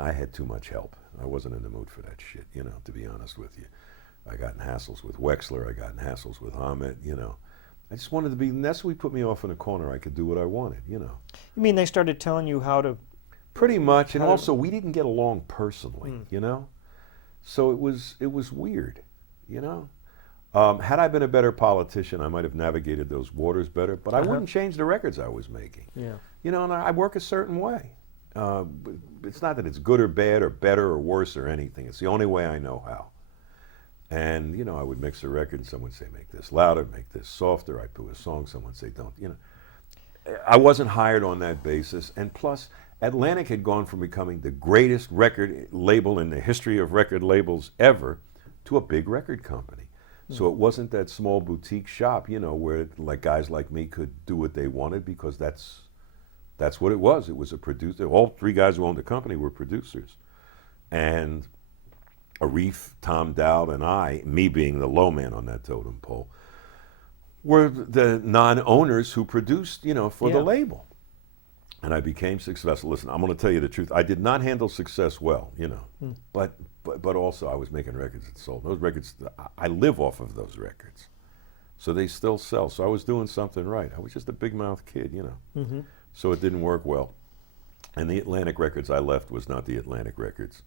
I had too much help. I wasn't in the mood for that shit, you know, to be honest with you. I got in hassles with Wexler, I got in hassles with Ahmet, you know. I just wanted to be, and that's what put me off in a corner. I could do what I wanted, you know. You mean they started telling you how to... Pretty much, and also we didn't get along personally, you know. So it was weird, you know. Had I been a better politician, I might have navigated those waters better, but I wouldn't change the records I was making. Yeah. You know, and I work a certain way. But it's not that it's good or bad or better or worse or anything. It's the only way I know how. And, you know, I would mix a record and someone would say, make this louder, make this softer. I'd do a song, someone would say, don't, you know. I wasn't hired on that basis. And plus, Atlantic had gone from becoming the greatest record label in the history of record labels ever to a big record company. So it wasn't that small boutique shop, you know, where like guys like me could do what they wanted, because that's what it was. It was a producer. All three guys who owned the company were producers. And Arif, Tom Dowd, and I, me being the low man on that totem pole, were the non-owners who produced, you know, for the label. And I became successful. Listen, I'm going to tell you the truth. I did not handle success well, you know, but also I was making records that sold. Those records, I live off of those records. So they still sell. So I was doing something right. I was just a big mouth kid, you know. So it didn't work well. And the Atlantic Records I left was not the Atlantic Records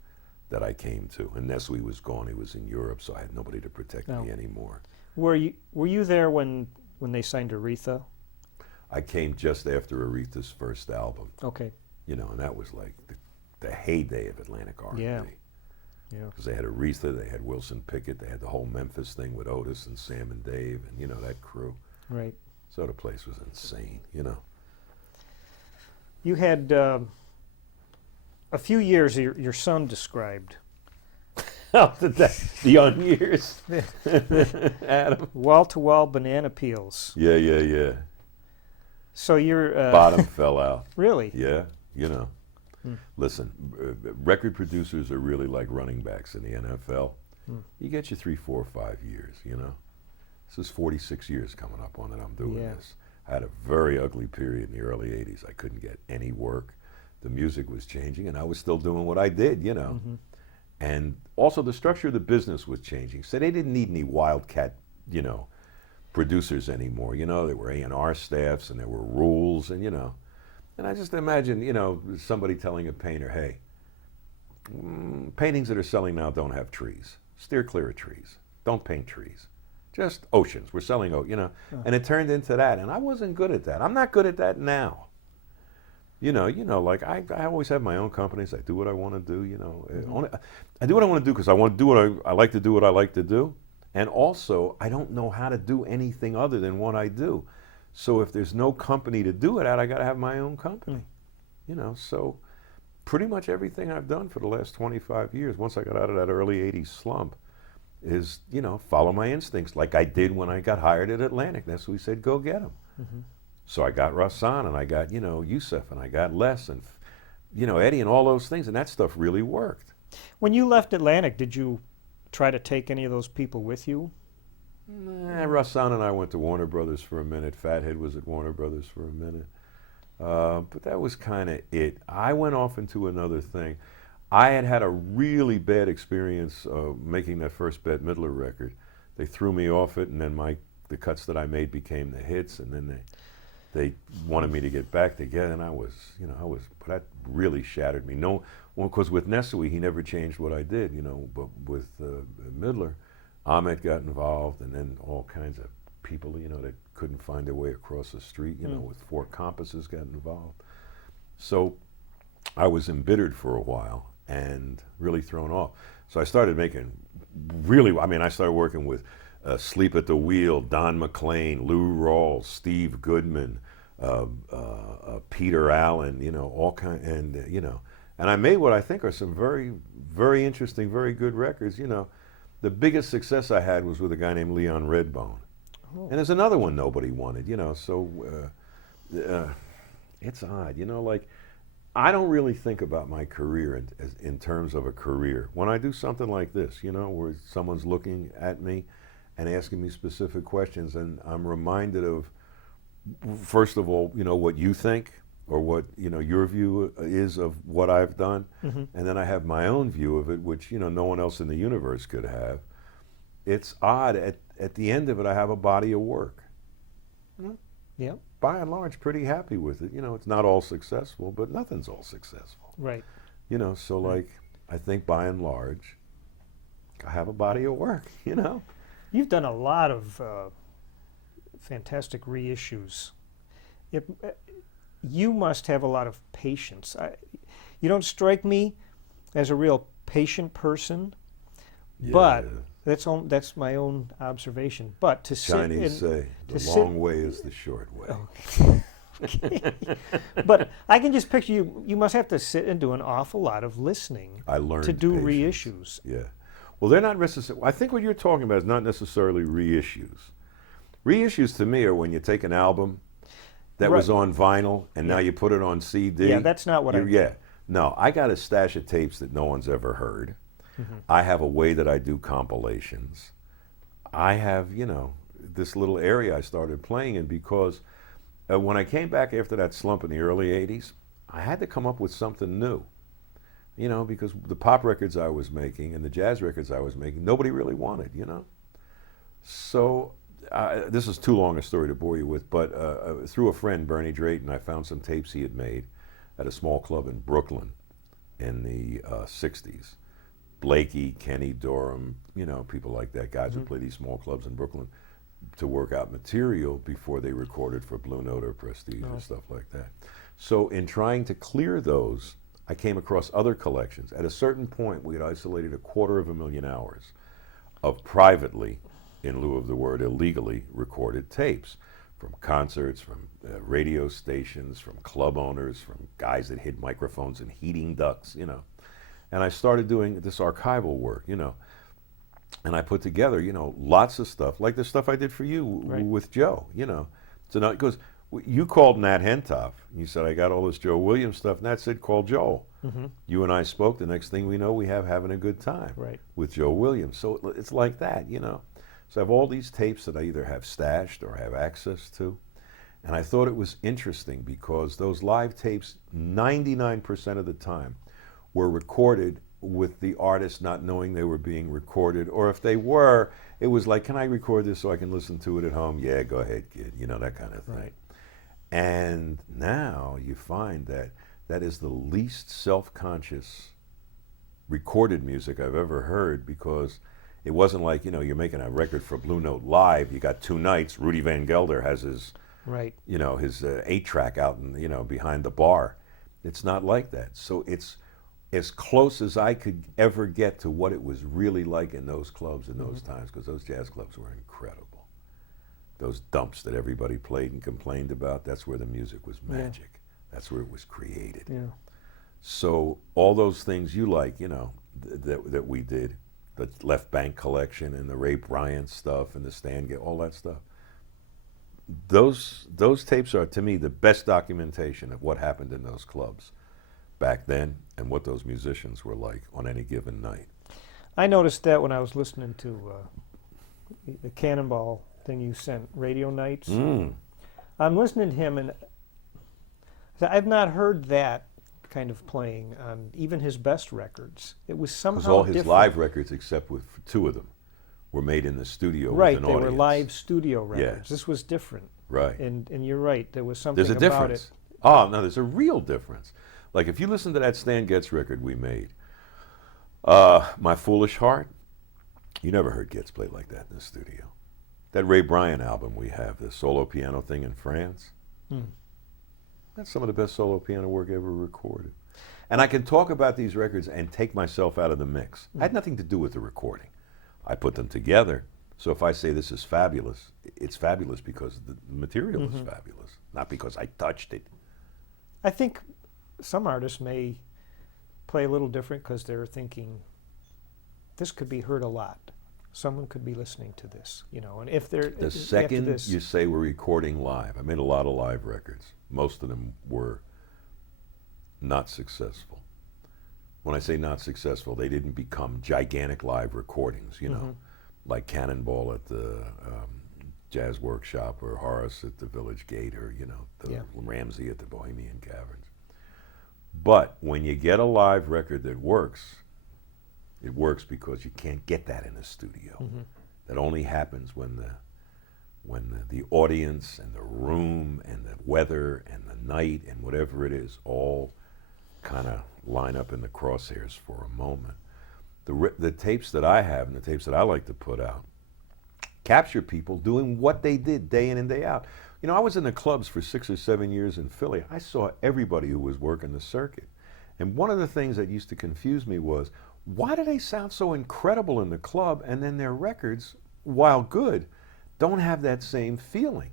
that I came to. And Nestle was gone. He was in Europe, so I had nobody to protect me anymore. Were you there when they signed Aretha? I came just after Aretha's first album. Okay. You know, and that was like the heyday of Atlantic R&B. Yeah. Because they had Aretha, they had Wilson Pickett, they had the whole Memphis thing with Otis and Sam and Dave, and you know, that crew. Right. So the place was insane, you know. You had a few years your son described. The young years. Adam. Wall-to-wall banana peels. Yeah. So you're... Bottom fell out. Really? Yeah, you know. Listen, record producers are really like running backs in the NFL. You get your 3, 4, 5 years, you know. This is 46 years coming up on that I'm doing this. I had a very ugly period in the early 80s. I couldn't get any work. The music was changing, and I was still doing what I did, you know. And also the structure of the business was changing. So they didn't need any wildcat, you know, producers anymore. You know, there were A&R staffs, and there were rules, and, you know. And I just imagine, you know, somebody telling a painter, hey, paintings that are selling now don't have trees. Steer clear of trees. Don't paint trees. Just oceans. We're selling, you know. And it turned into that, and I wasn't good at that. I'm not good at that now. You know, like I always have my own companies. I do what I want to do, you know. I do what I want to do because I want to do what I like to do what I like to do. And also, I don't know how to do anything other than what I do. So if there's no company to do it at, I got to have my own company. You know, so pretty much everything I've done for the last 25 years, once I got out of that early 80s slump, is, you know, follow my instincts like I did when I got hired at Atlantic. That's what we said, go get them. So I got Rassan, and I got, you know, Yusef, and I got Les, and, you know, Eddie, and all those things, and that stuff really worked. When you left Atlantic, did you try to take any of those people with you? Nah, Rassan and I went to Warner Brothers for a minute. Fathead was at Warner Brothers for a minute. But that was kind of it. I went off into another thing. I had a really bad experience making that first Bette Midler record. They threw me off it, and then the cuts that I made became the hits, and then they wanted me to get back together, and but that really shattered me. No, because with Nestle, he never changed what I did, you know, but with Midler, Ahmet got involved, and then all kinds of people, you know, that couldn't find their way across the street, you know, with Four Compasses got involved. So I was embittered for a while and really thrown off. So I started making I started working with Sleep at the Wheel, Don McLean, Lou Rawls, Steve Goodman, Peter Allen, you know, all kind, and you know, and I made what I think are some very, very interesting, very good records. You know, the biggest success I had was with a guy named Leon Redbone, and there's another one nobody wanted. You know, so it's odd. You know, like I don't really think about my career in terms of a career. When I do something like this, you know, where someone's looking at me and asking me specific questions, and I'm reminded of, first of all, you know, what you think or what, you know, your view is of what I've done, and then I have my own view of it, which, you know, no one else in the universe could have. It's odd. At the end of it, I have a body of work. Yeah. By and large, pretty happy with it. You know, it's not all successful, but nothing's all successful. Right. You know, so like, I think by and large, I have a body of work, you know. You've done a lot of fantastic reissues. You must have a lot of patience. You don't strike me as a real patient person, but that's my own observation. But to Chinese say the long way is the short way. Okay. But I can just picture you. You must have to sit and do an awful lot of listening. I learned to do patience. reissues. Yeah. Well, they're not necessarily. I think what you're talking about is not necessarily reissues. Reissues to me are when you take an album that was on vinyl and now you put it on CD. Yeah, that's not what I mean. Yeah. No, I got a stash of tapes that no one's ever heard. I have a way that I do compilations. I have, you know, this little area I started playing in because when I came back after that slump in the early 80s, I had to come up with something new. You know, because the pop records I was making and the jazz records I was making, nobody really wanted, you know. So this is too long a story to bore you with, but through a friend, Bernie Drayton, I found some tapes he had made at a small club in Brooklyn in the 60s. Blakey, Kenny Dorham, you know, people like that, guys who play these small clubs in Brooklyn to work out material before they recorded for Blue Note or Prestige or stuff like that. So in trying to clear those, I came across other collections. At a certain point, we had isolated 250,000 hours of privately, in lieu of the word illegally, recorded tapes from concerts, from radio stations, from club owners, from guys that hid microphones and heating ducts, you know. And I started doing this archival work, you know. And I put together, you know, lots of stuff, like the stuff I did for you with Joe, you know. So now it goes, you called Nat Hentoff. You said, I got all this Joe Williams stuff. Nat said, call Joel. You and I spoke. The next thing we know, we have having a good time with Joe Williams. So it's like that, you know. So I have all these tapes that I either have stashed or have access to. And I thought it was interesting because those live tapes, 99% of the time, were recorded with the artist not knowing they were being recorded. Or if they were, it was like, can I record this so I can listen to it at home? Yeah, go ahead, kid. You know, that kind of thing. And now you find that that is the least self-conscious recorded music I've ever heard, because it wasn't like, you know, you're making a record for Blue Note Live, you got 2 nights, Rudy Van Gelder has his, you know, his 8-track out in, you know, behind the bar. It's not like that. So it's as close as I could ever get to what it was really like in those clubs in those times, because those jazz clubs were incredible. Those dumps that everybody played and complained about, that's where the music was magic. That's where it was created. So all those things you like, you know, that we did, the Left Bank collection and the Ray Bryant stuff and the Stan, all that stuff. Those tapes are, to me, the best documentation of what happened in those clubs back then and what those musicians were like on any given night. I noticed that when I was listening to the Cannonball thing you sent, Radio Nights. I'm listening to him, and I've not heard that kind of playing on even his best records. It was somehow because all his different. live records, except with 2 of them, were made in the studio with an audience. Right, they were live studio records. Yes. This was different. Right. And you're right, there was something There's a about difference. it. Oh, no, there's a real difference. Like if you listen to that Stan Getz record we made, My Foolish Heart, you never heard Getz play like that in the studio. That Ray Bryant album we have, the solo piano thing in France, that's some of the best solo piano work ever recorded. And I can talk about these records and take myself out of the mix. I had nothing to do with the recording. I put them together. So if I say this is fabulous, it's fabulous because the material is fabulous, not because I touched it. I think some artists may play a little different because they're thinking, this could be heard a lot. Someone could be listening to this, you know. And if they're the second you say we're recording live, I made a lot of live records. Most of them were not successful. When I say not successful, they didn't become gigantic live recordings, you know, like Cannonball at the Jazz Workshop or Horace at the Village Gate or, you know, the Ramsey at the Bohemian Caverns. But when you get a live record that works, it works because you can't get that in a studio. That only happens when the audience and the room and the weather and the night and whatever it is all kind of line up in the crosshairs for a moment. the tapes that I have and the tapes that I like to put out capture people doing what they did day in and day out. You know, I was in the clubs for 6 or 7 years in Philly. I saw everybody who was working the circuit. And one of the things that used to confuse me was, why do they sound so incredible in the club and then their records, while good, don't have that same feeling?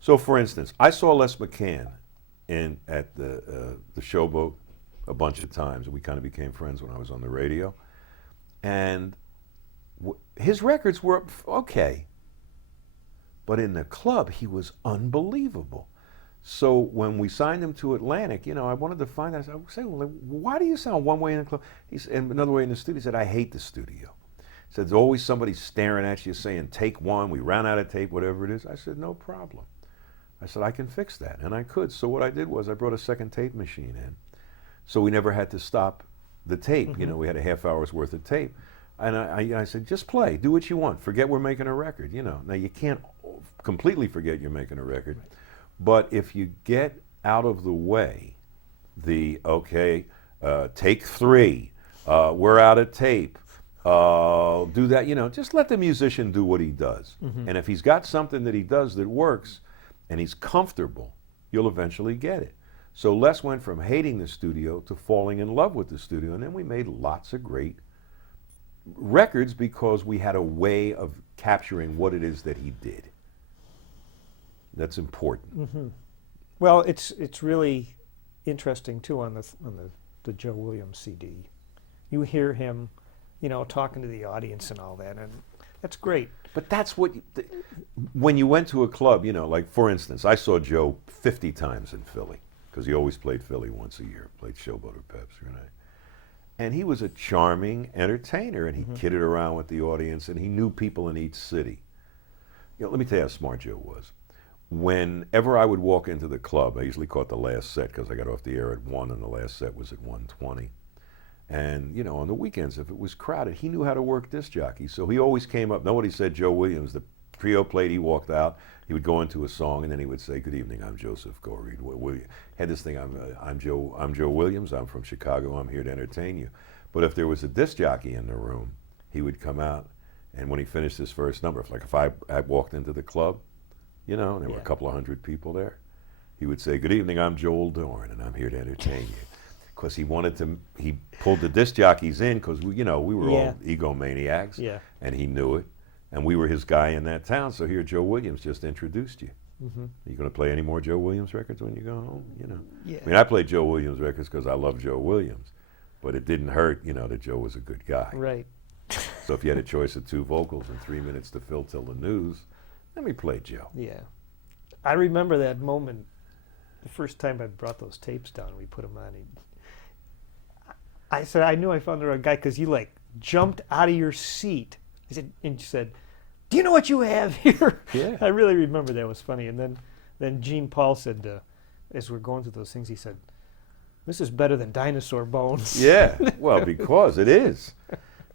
So for instance, I saw Les McCann at the Showboat a bunch of times, and we kind of became friends when I was on the radio. And his records were okay. But in the club, he was unbelievable. So when we signed him to Atlantic, you know, I wanted to find out. I was saying, well, why do you sound one way in the club? He said, and another way in the studio. He said, I hate the studio. He said, there's always somebody staring at you saying, take one, we ran out of tape, whatever it is. I said, no problem. I said, I can fix that. And I could. So what I did was I brought a second tape machine in. So we never had to stop the tape. Mm-hmm. You know, we had a half hour's worth of tape. And I said, just play, do what you want. Forget we're making a record, you know. Now, you can't completely forget you're making a record. Right. But if you get out of the way, take 3, we're out of tape, do that, you know, just let the musician do what he does. Mm-hmm. And if he's got something that he does that works and he's comfortable, you'll eventually get it. So Les went from hating the studio to falling in love with the studio. And then we made lots of great records because we had a way of capturing what it is that he did. That's important. Mm-hmm. Well, it's really interesting too on the Joe Williams CD. You hear him, you know, talking to the audience and all that, and that's great. But that's what when you went to a club, you know, like for instance, I saw Joe 50 times in Philly because he always played Philly once a year, played Showboat or Peps, right? And he was a charming entertainer, and he mm-hmm. kidded around with the audience, and he knew people in each city. You know, let me tell you how smart Joe was. Whenever I would walk into the club, I usually caught the last set because I got off the air at 1 and the last set was at 1:20. And, you know, on the weekends, if it was crowded, he knew how to work disc jockeys. So he always came up, nobody said Joe Williams. The trio played, he walked out, he would go into a song, and then he would say, good evening, I'm Joseph Gorey. Had this thing, I'm Joe Williams, I'm from Chicago, I'm here to entertain you. But if there was a disc jockey in the room, he would come out, and when he finished his first number, if I walked into the club, you know, and there were a couple of hundred people there, he would say, good evening, I'm Joel Dorn, and I'm here to entertain you. Because he pulled the disc jockeys in because, we were all egomaniacs, and he knew it. And we were his guy in that town, so here Joe Williams just introduced you. Mm-hmm. Are you going to play any more Joe Williams records when you go home? You know, I mean, I played Joe Williams records because I love Joe Williams, but it didn't hurt, you know, that Joe was a good guy. Right. So if you had a choice of 2 vocals and 3 minutes to fill till the news, let me play Joe. Yeah, I remember that moment. The first time I brought those tapes down, we put them on. I said, I knew I found the right guy because you like jumped out of your seat. I said, and you said, do you know what you have here? Yeah. I really remember that. It was funny. And then Gene Paul said, as we're going through those things, he said, this is better than Dinosaur Bones. Yeah, well, because it is.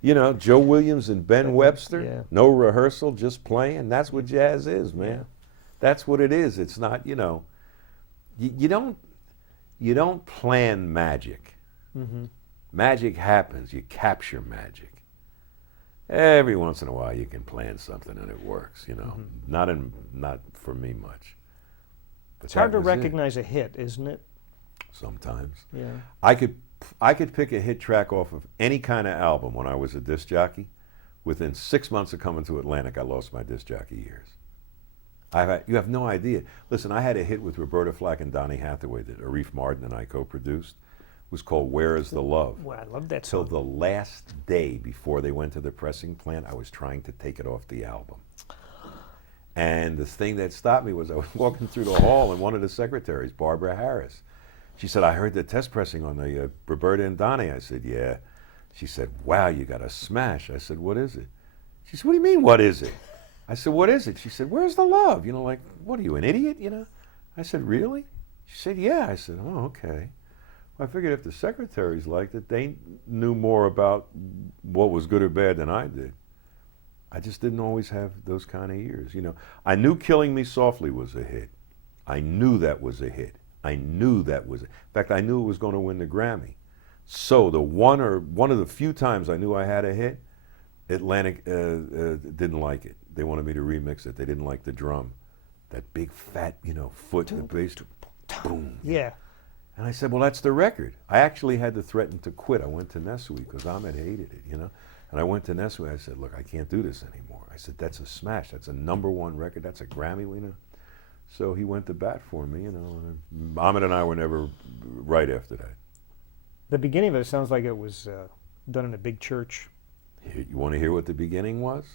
You know, Joe Williams and Ben Webster, no rehearsal, just playing. That's what jazz is, man. Yeah. That's what it is. It's not, you know, you don't plan magic. Mm-hmm. Magic happens. You capture magic. Every once in a while, you can plan something and it works. You know, mm-hmm. not for me much. But it's hard to recognize a hit, isn't it? Sometimes. Yeah. I could pick a hit track off of any kind of album when I was a disc jockey. Within 6 months of coming to Atlantic, I lost my disc jockey years. You have no idea. Listen, I had a hit with Roberta Flack and Donny Hathaway that Arif Mardin and I co-produced. Was called Where Is the Love? Well, I love that song. Till the last day before they went to the pressing plant, I was trying to take it off the album. And the thing that stopped me was I was walking through the hall and one of the secretaries, Barbara Harris, she said, I heard the test pressing on the Roberta and Donny. I said, yeah. She said, wow, you got a smash. I said, what is it? She said, what do you mean, what is it? I said, what is it? She said, Where's the Love? You know, like, what are you, an idiot, you know? I said, really? She said, yeah. I said, oh, okay. I figured if the secretaries liked it, they knew more about what was good or bad than I did. I just didn't always have those kind of ears, you know. I knew Killing Me Softly was a hit. I knew that was a hit. I knew that was, in fact, I knew it was going to win the Grammy. So one of the few times I knew I had a hit, Atlantic didn't like it. They wanted me to remix it. They didn't like the drum, that big fat, foot, the bass, boom. Yeah. And I said, well, that's the record. I actually had to threaten to quit. I went to Nestle because Ahmed hated it, And I went to Nestle. I said, look, I can't do this anymore. I said, that's a smash. That's a #1 record. That's a Grammy winner. So he went to bat for me, And Ahmed and I were never right after that. The beginning of it sounds like it was done in a big church. You want to hear what the beginning was?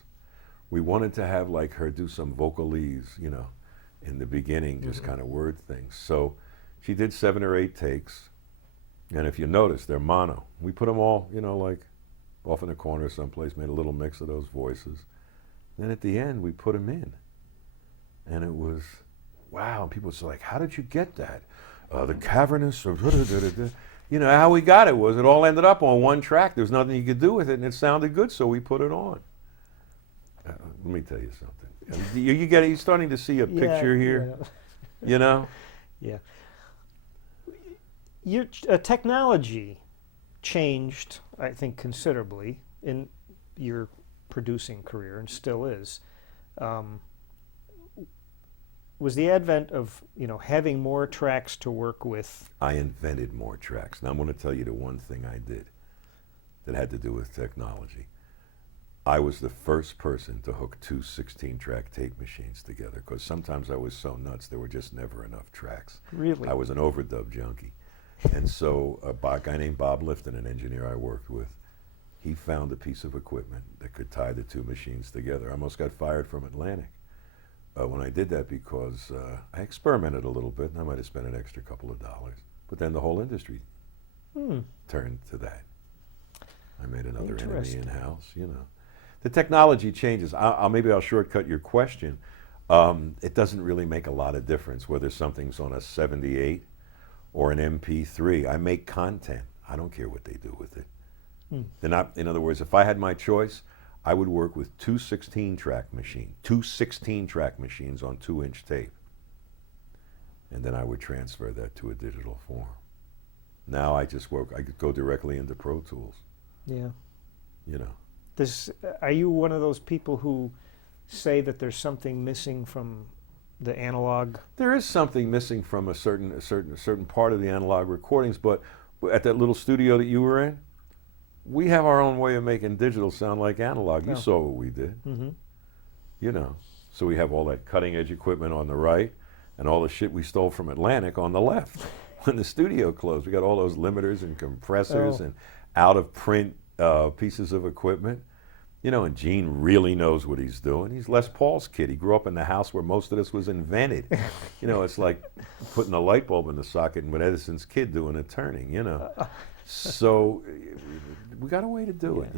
We wanted to have like her do some vocalese, in the beginning, just kind of word things. So she did 7 or 8 takes, and if you notice, they're mono. We put them all, like off in a corner someplace, made a little mix of those voices. Then at the end, we put them in, and it was, wow. And people were like, how did you get that? The cavernous, or how we got it was it all ended up on one track. There was nothing you could do with it, and it sounded good, so we put it on. Let me tell you something. You're starting to see a picture here, Yeah. Your technology changed, I think, considerably in your producing career, and still is. Was the advent of having more tracks to work with? I invented more tracks. Now I'm going to tell you the one thing I did that had to do with technology. I was the first person to hook 2 16-track tape machines together because sometimes I was so nuts there were just never enough tracks. Really? I was an overdub junkie. And so a guy named Bob Lifton, an engineer I worked with, he found a piece of equipment that could tie the 2 machines together. I almost got fired from Atlantic when I did that because I experimented a little bit and I might have spent an extra couple of dollars. But then the whole industry turned to that. I made another enemy in-house, The technology changes. Maybe I'll shortcut your question. It doesn't really make a lot of difference whether something's on a 78 or an MP3. I make content. I don't care what they do with it. They're not, in other words, if I had my choice, I would work with 2 16-track machines, 2 16-track machines on 2-inch tape. And then I would transfer that to a digital form. Now I could go directly into Pro Tools. Yeah. Are you one of those people who say that there's something missing from the analog? There is something missing from a certain part of the analog recordings, but at that little studio that you were in, we have our own way of making digital sound like analog. You saw what we did. So we have all that cutting edge equipment on the right and all the shit we stole from Atlantic on the left. When the studio closed, we got all those limiters and compressors and out of print pieces of equipment. And Gene really knows what he's doing. He's Les Paul's kid. He grew up in the house where most of this was invented. It's like putting a light bulb in the socket and with Edison's kid doing a turning, So we got a way to do it,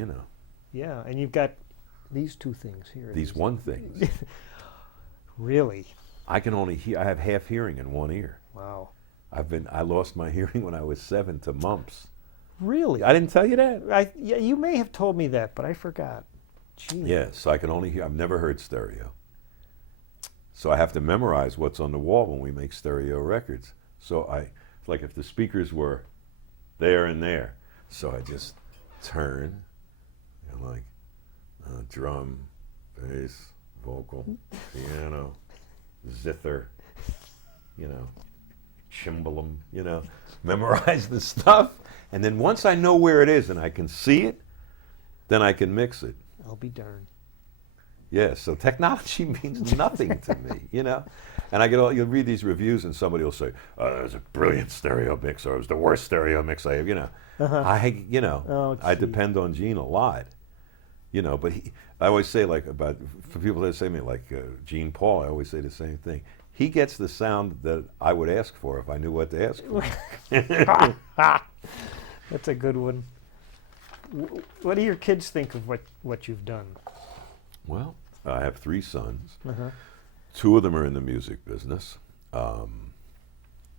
Yeah, and you've got these 2 things here. These 1 things. Really? I can only hear. I have half hearing in 1 ear. Wow. I lost my hearing when I was 7 to mumps. Really? I didn't tell you that? Yeah, you may have told me that, but I forgot. Jeez. Yes, so I can only hear. I've never heard stereo. So I have to memorize what's on the wall when we make stereo records. So it's like if the speakers were there and there. So I just turn, like drum, bass, vocal, piano, zither, cimbalum, memorize the stuff. And then once I know where it is and I can see it, then I can mix it. I'll be darned. Yeah, so technology means nothing to me, And you'll read these reviews and somebody will say, it was a brilliant stereo mix or it was the worst stereo mix I have, I depend on Gene a lot, but I always say for people that say to me Gene Paul, I always say the same thing. He gets the sound that I would ask for if I knew what to ask for. That's a good one. What do your kids think of what you've done? Well, I have 3 sons. 2 of them are in the music business.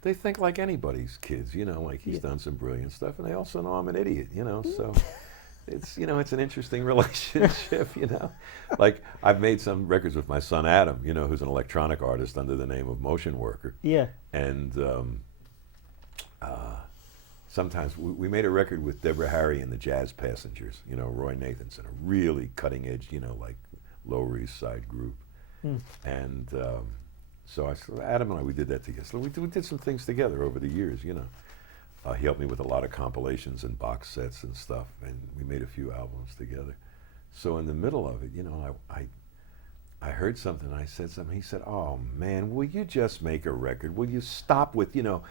They think like anybody's kids, like he's done some brilliant stuff, and they also know I'm an idiot, so it's, it's an interesting relationship, Like I've made some records with my son Adam, who's an electronic artist under the name of Motion Worker. Yeah. And sometimes we made a record with Deborah Harry and the Jazz Passengers, you know, Roy Nathanson, a really cutting edge, you know, like Lower East Side group. And so Adam and I, we did that together. So we did some things together over the years, you know. He helped me with a lot of compilations and box sets and stuff, and we made a few albums together. So in the middle of it, you know, I heard something, I said something, he said, "Oh man, will you just make a record? Will you stop with, you know,"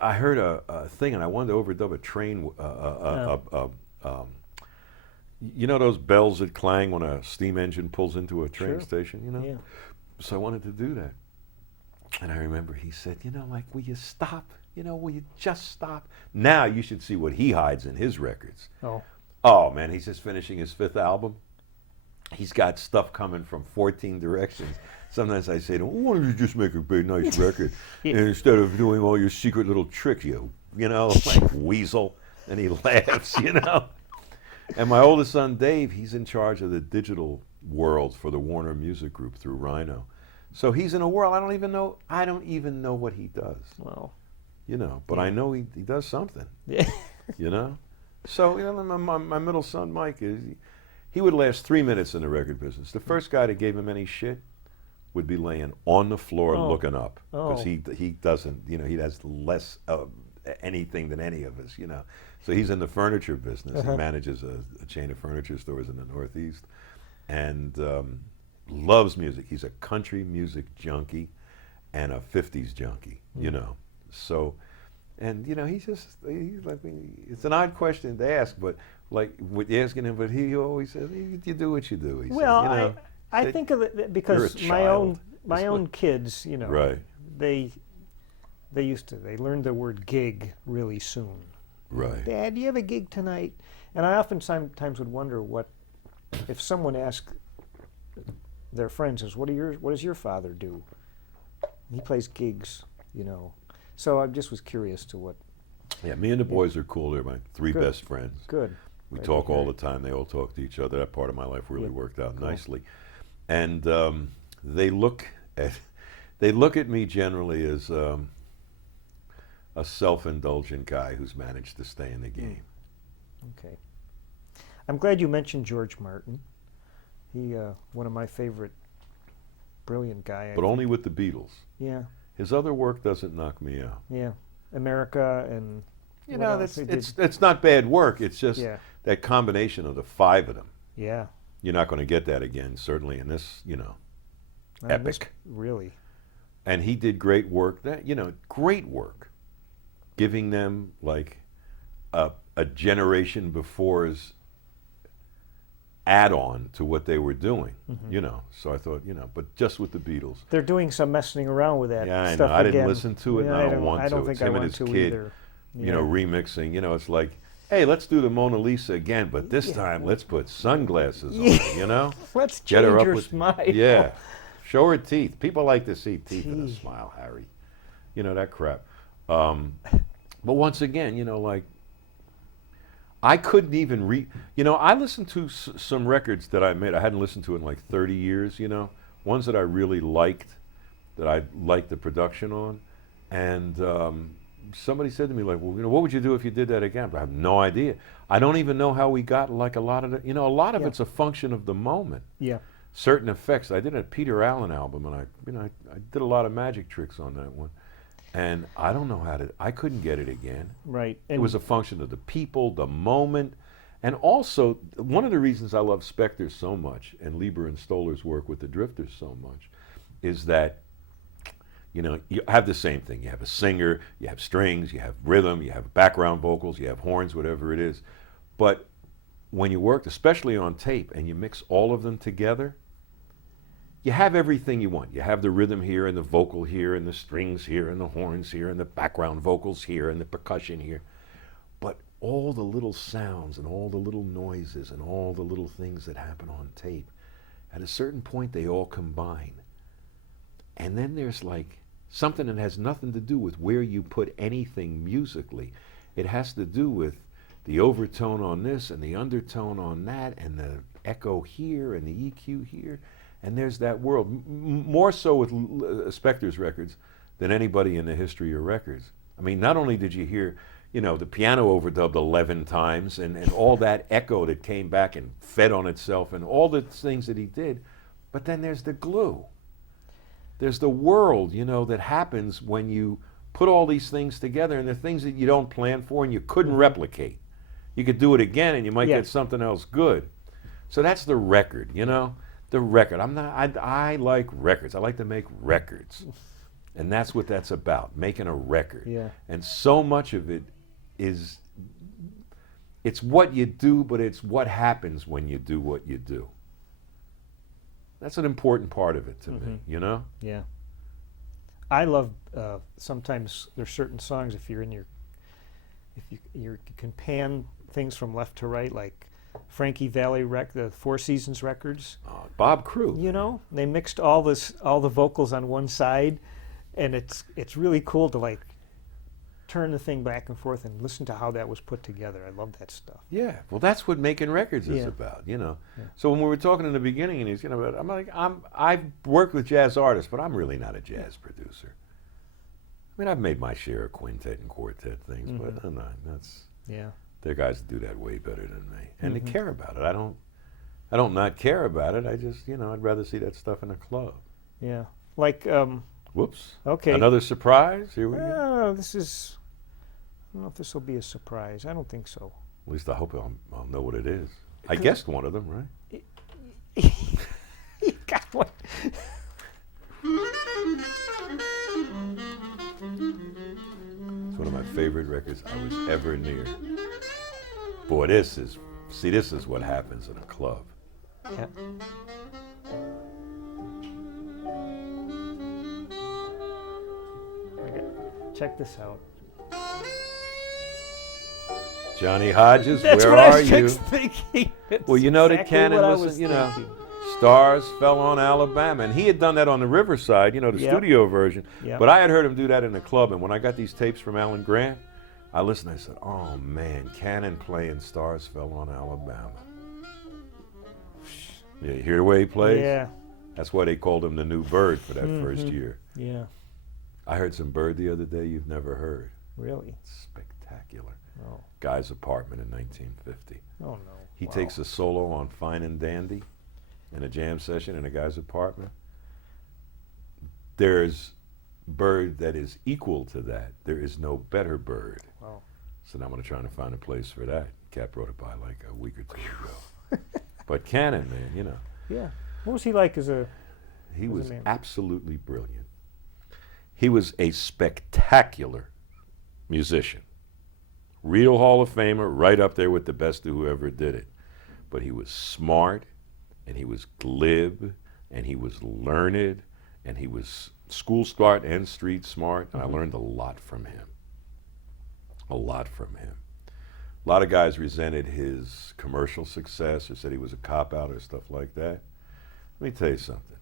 I heard a thing and I wanted to overdub a train, you know those bells that clang when a steam engine pulls into a train station, you know? Yeah. So I wanted to do that. And I remember he said, you know, like, will you stop? You know, will you just stop? Now you should see what he hides in his records. Oh man, he's just finishing his 5th album. He's got stuff coming from 14 directions. Sometimes I say to him, why don't you just make a big, nice record and instead of doing all your secret little tricks, you know, like weasel. And he laughs, you know. And my oldest son, Dave, he's in charge of the digital world for the Warner Music Group through Rhino. So he's in a world I don't even know what he does. Wow. You know, but I know he does something. Yeah. You know? So, you know, my middle son, Mike, he would last 3 minutes in the record business. The first guy that gave him any shit would be laying on the floor looking up. Because he doesn't, you know, he has less of anything than any of us, you know. So he's in the furniture business. He manages a chain of furniture stores in the Northeast and loves music. He's a country music junkie and a 50s junkie, you know. So, and, you know, he's like, it's an odd question to ask, but like with asking him, but he always says, you do what you do. He Well, said, you know, I think of it because my own kids, you know, right. they learned the word gig really soon. Right. Dad, do you have a gig tonight? And I often sometimes would wonder what if someone asked their friends, what does your father do? He plays gigs, you know. So I just was curious to what. Yeah, me and the boys are cool. They're my 3 best friends. Good. We talk all the time. They all talk to each other. That part of my life really worked out nicely. And they look at me generally as a self-indulgent guy who's managed to stay in the game. Okay. I'm glad you mentioned George Martin. He, one of my favorite, brilliant guy. But only with the Beatles. Yeah. His other work doesn't knock me out. Yeah. America and. You know, it's not bad work. It's just that combination of the 5 of them. Yeah. You're not going to get that again, certainly in this, you know, epic. Really. And he did great work. Great work. Giving them like a generation before's add-on to what they were doing, you know. So I thought, you know, but just with the Beatles. They're doing some messing around with that stuff. Yeah, I know. I didn't listen to it, and I don't want to. I don't think it's I him want and his to kid, either. You know, remixing. You know, it's like, hey, let's do the Mona Lisa again, but this time let's put sunglasses on, you know? Let's Get her change up her with, smile. Yeah. Show her teeth. People like to see teeth in a smile, Harry. You know, that crap. But once again, you know, like, I couldn't even you know, I listened to some records that I made. I hadn't listened to in like 30 years, you know. Ones that I really liked, that I liked the production on. And somebody said to me, like, well, you know, what would you do if you did that again? But I have no idea. I don't even know how we got, like, a lot of it. You know, a lot of it's a function of the moment. Yeah. Certain effects. I did a Peter Allen album, and I did a lot of magic tricks on that one. And I don't know I couldn't get it again. Right. It was a function of the people, the moment. And also, one of the reasons I love Spector so much, and Lieber and Stoller's work with the Drifters so much, is that, you know, you have the same thing. You have a singer, you have strings, you have rhythm, you have background vocals, you have horns, whatever it is. But when you work, especially on tape, and you mix all of them together, you have everything you want. You have the rhythm here, and the vocal here, and the strings here, and the horns here, and the background vocals here, and the percussion here. But all the little sounds and all the little noises and all the little things that happen on tape, at a certain point they all combine. And then there's like something that has nothing to do with where you put anything musically. It has to do with the overtone on this and the undertone on that and the echo here and the EQ here. And there's that world, more so with Spector's records than anybody in the history of records. I mean, not only did you hear, the piano overdubbed 11 times, and all that echo that came back and fed on itself, and all the things that he did. But then there's the glue. There's the world, that happens when you put all these things together, and they're things that you don't plan for and you couldn't replicate. You could do it again, and you might get something else good. So that's the record, the record. I like records. I like to make records. And that's what that's about, making a record. Yeah. And so much of it is, it's what you do, but it's what happens when you do what you do. That's an important part of it to me, Yeah. I love, sometimes there's certain songs, if you can pan things from left to right, like Frankie Valli the Four Seasons records. Bob Crew. They mixed all the vocals on one side, and it's really cool to like turn the thing back and forth and listen to how that was put together. I love that stuff. Yeah, well, that's what making records is about, Yeah. So when we were talking in the beginning, and he's, I'm like, I've worked with jazz artists, but I'm really not a jazz producer. I mean, I've made my share of quintet and quartet things, but I'm not. There are guys that do that way better than me, and they care about it. I don't not care about it. I just, I'd rather see that stuff in a club. Yeah, like. Whoops. Okay. Another surprise? Here we go. I don't know if this will be a surprise. I don't think so. At least I hope I'll know what it is. I guessed one of them, right? You got one. It's one of my favorite records I was ever near. Boy, this is what happens in a club. Yeah. Okay. Check this out. Johnny Hodges, That's where what I are was you? Thinking. Well, you know that exactly Cannon what I was, was thinking. Stars Fell on Alabama, and he had done that on the Riverside, the studio version. Yep. But I had heard him do that in the club, and when I got these tapes from Alan Grant, I listened. I said, "Oh man, Cannon playing Stars Fell on Alabama." Yeah, you hear the way he plays? Yeah. That's why they called him the new Bird for that first year. Yeah. I heard some Bird the other day you've never heard. Really? Spectacular. Oh. Guy's Apartment in 1950. Oh no. He Wow. takes a solo on Fine and Dandy in a jam session in a guy's apartment. There's Bird that is equal to that. There is no better Bird. Wow. So now I'm going to try to find a place for that. Cap wrote it by like a week or two ago. But Cannon, man, Yeah. What was he like as a? he as a was man? absolutely brilliant. He was a spectacular musician. Real Hall of Famer, right up there with the best of whoever did it. But he was smart, and he was glib, and he was learned, and he was school smart and street smart, and I learned a lot from him. A lot from him. A lot of guys resented his commercial success or said he was a cop-out or stuff like that. Let me tell you something.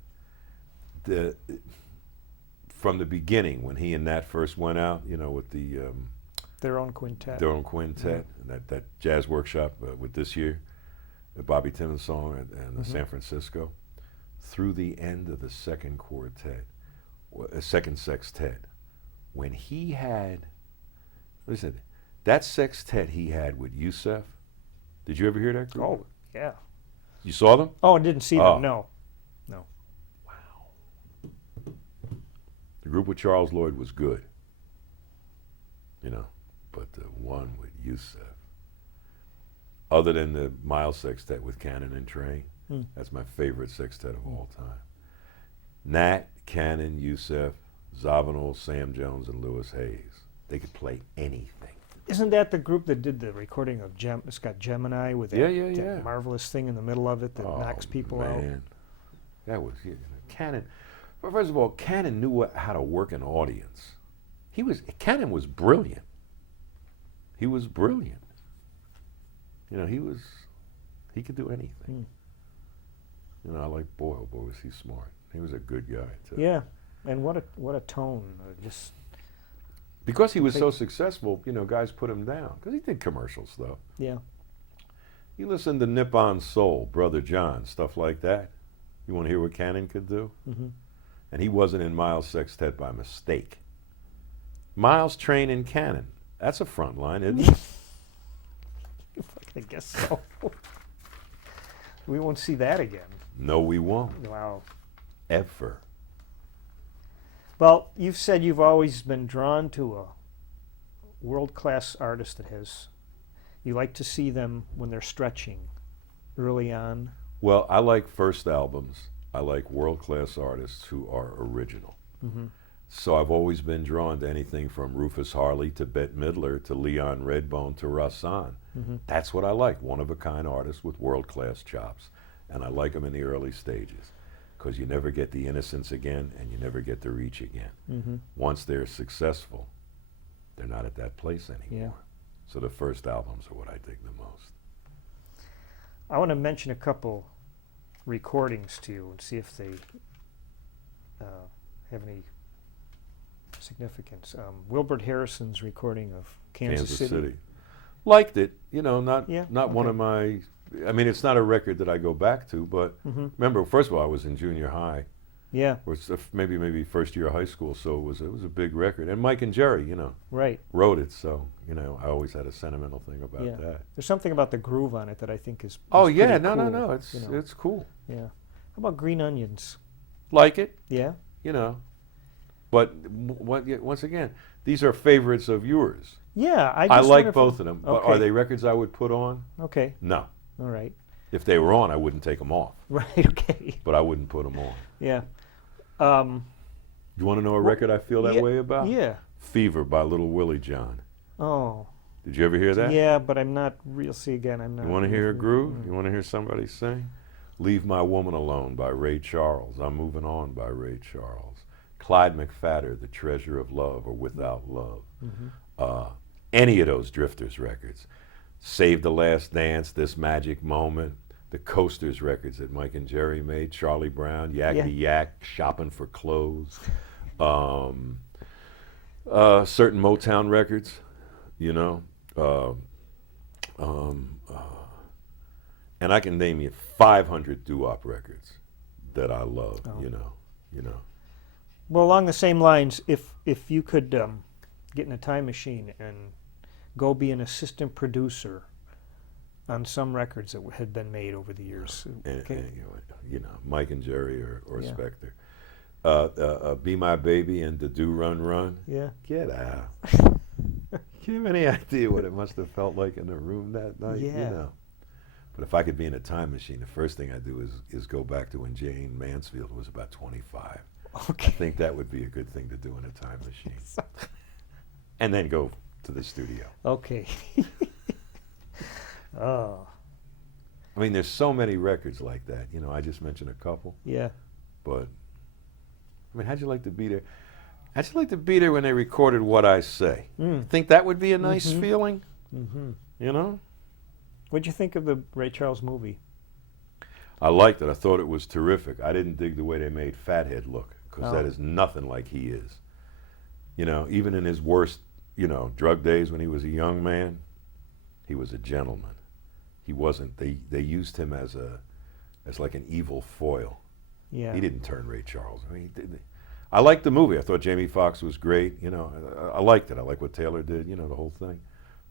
From the beginning, when he and Nat first went out, with Their own quintet. their own quintet, and that jazz workshop with this year, the Bobby Timmons song and San Francisco, through the end of the second sextet, when he had, listen, that sextet he had with Yusef, did you ever hear that group? Oh yeah. You saw them? Oh, I didn't see Oh. them. No. The group with Charles Lloyd was good, but the one with Yusef, other than the Miles Sextet with Cannon and Train, that's my favorite sextet of all time. Nat, Cannon, Yusef, Zawinul, Sam Jones, and Lewis Hayes. They could play anything. Isn't that the group that did the recording of it's got Gemini with that, that marvelous thing in the middle of it that knocks people out? That was Cannon. But first of all, Cannon knew how to work an audience. Cannon was brilliant. He was brilliant. He could do anything. I like boy, oh boy, was he smart. He was a good guy too. Yeah, and what a tone. Just because he was so successful, guys put him down because he did commercials though. Yeah. You listen to Nippon Soul, Brother John, stuff like that. You want to hear what Cannon could do? Mm-hmm. And he wasn't in Miles' sextet by mistake. Miles trained in Cannon. That's a front line, isn't it? I guess so. We won't see that again. No, we won't. Wow. Ever. Well, you've said you've always been drawn to a world-class artist that has, you like to see them when they're stretching early on. Well, I like first albums. I like world-class artists who are original. Mm-hmm. So I've always been drawn to anything from Rufus Harley to Bette Midler to Leon Redbone to Rahsaan. Mm-hmm. That's what I like, one-of-a-kind artists with world-class chops. And I like them in the early stages because you never get the innocence again and you never get the reach again. Mm-hmm. Once they're successful, they're not at that place anymore. Yeah. So the first albums are what I dig the most. I want to mention a couple recordings to you and see if they have any significance. Wilbert Harrison's recording of Kansas City. Liked it, you know, not one okay. of my, I mean, it's not a record that I go back to, but remember, first of all, I was in junior high. Yeah. Or maybe first year of high school, so it was a big record. And Mike and Jerry, you know, Right. wrote it, so, you know, I always had a sentimental thing about that. There's something about the groove on it that I think is Oh, pretty yeah, cool, no, it's you know. it's cool. Yeah. How about Green Onions? Like it, Yeah. you know. But once again, these are favorites of yours. Yeah, I I just like wonder if both of them. But Okay. are they records I would put on? Okay. No. All right. If they were on, I wouldn't take them off. Right. Okay. But I wouldn't put them on. Yeah. You want to know a record I feel that yeah, way about? Yeah. Fever by Little Willie John. Oh. Did you ever hear that? Yeah, but I'm not real. See again, I'm not. You want to hear a groove? You want to hear somebody sing? Leave My Woman Alone by Ray Charles. I'm Moving On by Ray Charles. Clyde McPhatter, The Treasure of Love or Without Love. Any of those Drifters records. Save the Last Dance, This Magic Moment, the Coasters records that Mike and Jerry made, Charlie Brown, Yakety Yak, Shopping for Clothes, certain Motown records, you know, and I can name you 500 doo-wop records that I love, you know. Well, along the same lines, if you could get in a time machine and go be an assistant producer on some records that had been made over the years. And, Okay. you know, Mike and Jerry or Yeah. Spector. Be My Baby and the Do Run Run. Yeah. Get out. Do you have any idea what it must have felt like in the room that night? Yeah. You know. But if I could be in a time machine, the first thing I'd do is go back to when Jane Mansfield was about 25. Okay. I think that would be a good thing to do in a time machine. And then go to the studio. Okay. Oh. I mean, there's so many records like that. You know, I just mentioned a couple. Yeah. But, I mean, how'd you like to be there? How'd you like to be there when they recorded What I Say? Think that would be a nice feeling? Mm-hmm. You know? What'd you think of the Ray Charles movie? I liked it. I thought it was terrific. I didn't dig the way they made Fathead look, because Oh. that is nothing like he is. You know, even in his worst, you know, drug days when he was a young man, he was a gentleman. He wasn't. They used him as like an evil foil. Yeah. He didn't turn Ray Charles. I mean, I liked the movie. I thought Jamie Foxx was great. You know, I liked it. I like what Taylor did. You know, the whole thing.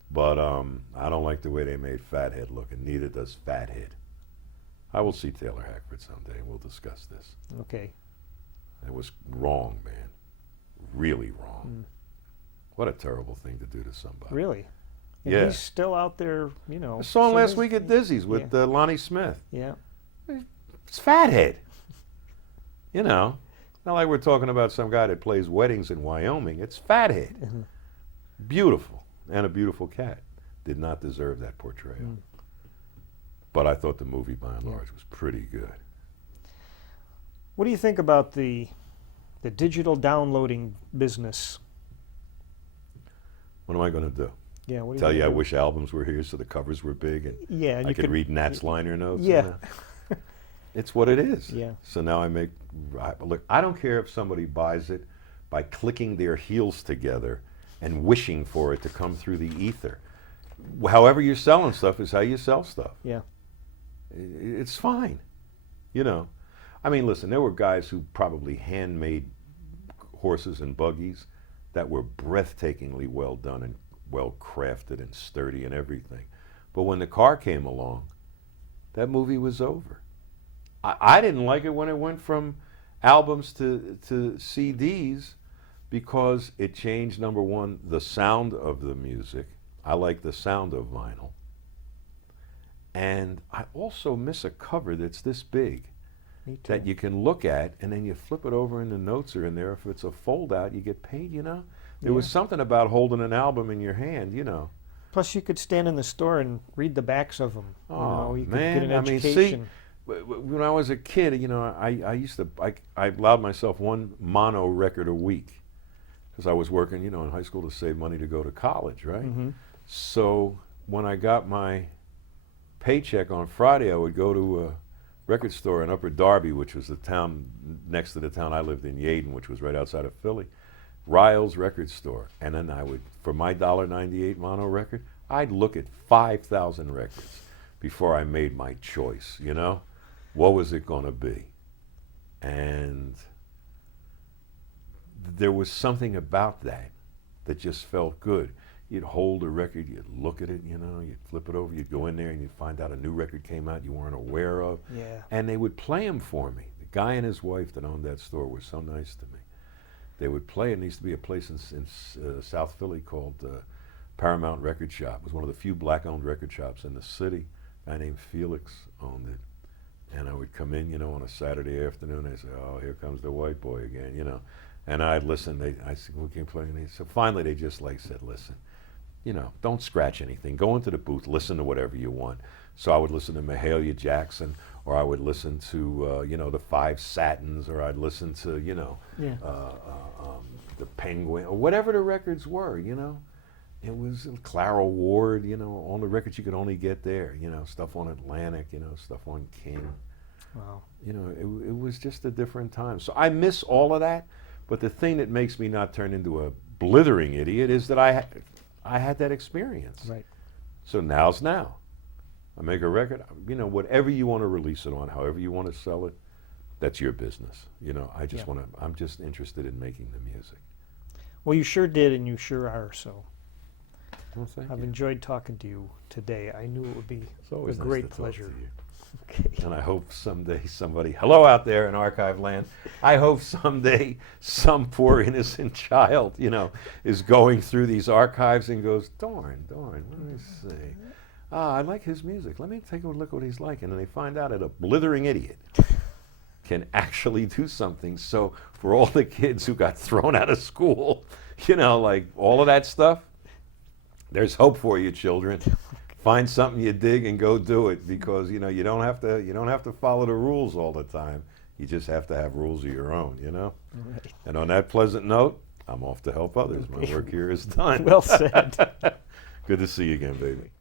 But I don't like the way they made Fathead look, and neither does Fathead. I will see Taylor Hackford someday, and we'll discuss this. Okay. It was wrong, man. Really wrong. What a terrible thing to do to somebody. Really? And Yeah. he's still out there, you know. I saw him so last there's- week at Dizzy's with Lonnie Smith. Yeah. It's Fathead. You know, not like we're talking about some guy that plays weddings in Wyoming. It's Fathead. Beautiful. And a beautiful cat. Did not deserve that portrayal. But I thought the movie, by and large, was pretty good. What do you think about the digital downloading business? What am I going to do? Yeah. What do Tell think you I of- wish albums were here so the covers were big and Yeah. I could read Nat's liner notes. Yeah. And that. It's what it is. Yeah. So now look, I don't care if somebody buys it by clicking their heels together and wishing for it to come through the ether. However you're selling stuff is how you sell stuff. Yeah. It's fine. You know. I mean, listen, there were guys who probably handmade horses and buggies that were breathtakingly well done and well crafted and sturdy and everything. But when the car came along, that movie was over. I didn't like it when it went from albums to CDs because it changed, number one, the sound of the music. I like the sound of vinyl. And I also miss a cover that's this big Me too. that you can look at, and then you flip it over and the notes are in there. If it's a fold out, you get paid, you know? There was Yeah. something about holding an album in your hand, you know. Plus, you could stand in the store and read the backs of them. Oh, You could man, get an I mean, see, education. when I was a kid, you know, I used to, I allowed myself one mono record a week because I was working, you know, in high school to save money to go to college, right? Mhm. So when I got my paycheck on Friday, I would go to a record store in Upper Darby, which was the town next to the town I lived in, Yeadon, which was right outside of Philly. Ryle's record store, and then I would, for my $1.98 mono record, I'd look at 5,000 records before I made my choice, you know? What was it going to be? And there was something about that that just felt good. You'd hold a record, you'd look at it, you know, you'd flip it over, you'd go in there and you'd find out a new record came out you weren't aware of. Yeah. And they would play them for me. The guy and his wife that owned that store were so nice to me. They would play, and there used to be a place in South Philly called Paramount Record Shop. It was one of the few black-owned record shops in the city. A guy named Felix owned it. And I would come in, you know, on a Saturday afternoon. They say, "Oh, here comes the white boy again," you know. And I'd listen. I said, "We can play." And so finally, they just said, "Listen, you know, don't scratch anything. Go into the booth, listen to whatever you want." So I would listen to Mahalia Jackson, or I would listen to, you know, the Five Satins, or I'd listen to, you know, Yeah. the Penguin, or whatever the records were, you know. It was Clara Ward, you know, on the records you could only get there, you know, stuff on Atlantic, you know, stuff on King. Wow. You know, it was just a different time. So I miss all of that, but the thing that makes me not turn into a blithering idiot is that I had that experience. Right. So now's now. I make a record, you know, whatever you want to release it on, however you want to sell it, that's your business. You know, I just Yeah. I'm just interested in making the music. Well, you sure did, and you sure are. So Well, thank I've you. enjoyed talking to you today. I knew it would be It's always a nice great to talk pleasure. to you. Okay. And I hope someday somebody, hello out there in archive land, I hope someday some poor innocent child, you know, is going through these archives and goes, Dorn, let me see. I like his music. Let me take a look what he's like. And then they find out that a blithering idiot can actually do something. So for all the kids who got thrown out of school, you know, like all of that stuff, there's hope for you, children. Find something you dig and go do it, because you know you don't have to follow the rules all the time. You just have to have rules of your own, you know. Right. And on that pleasant note, I'm off to help others. My work here is done. Well said. Good to see you again, baby.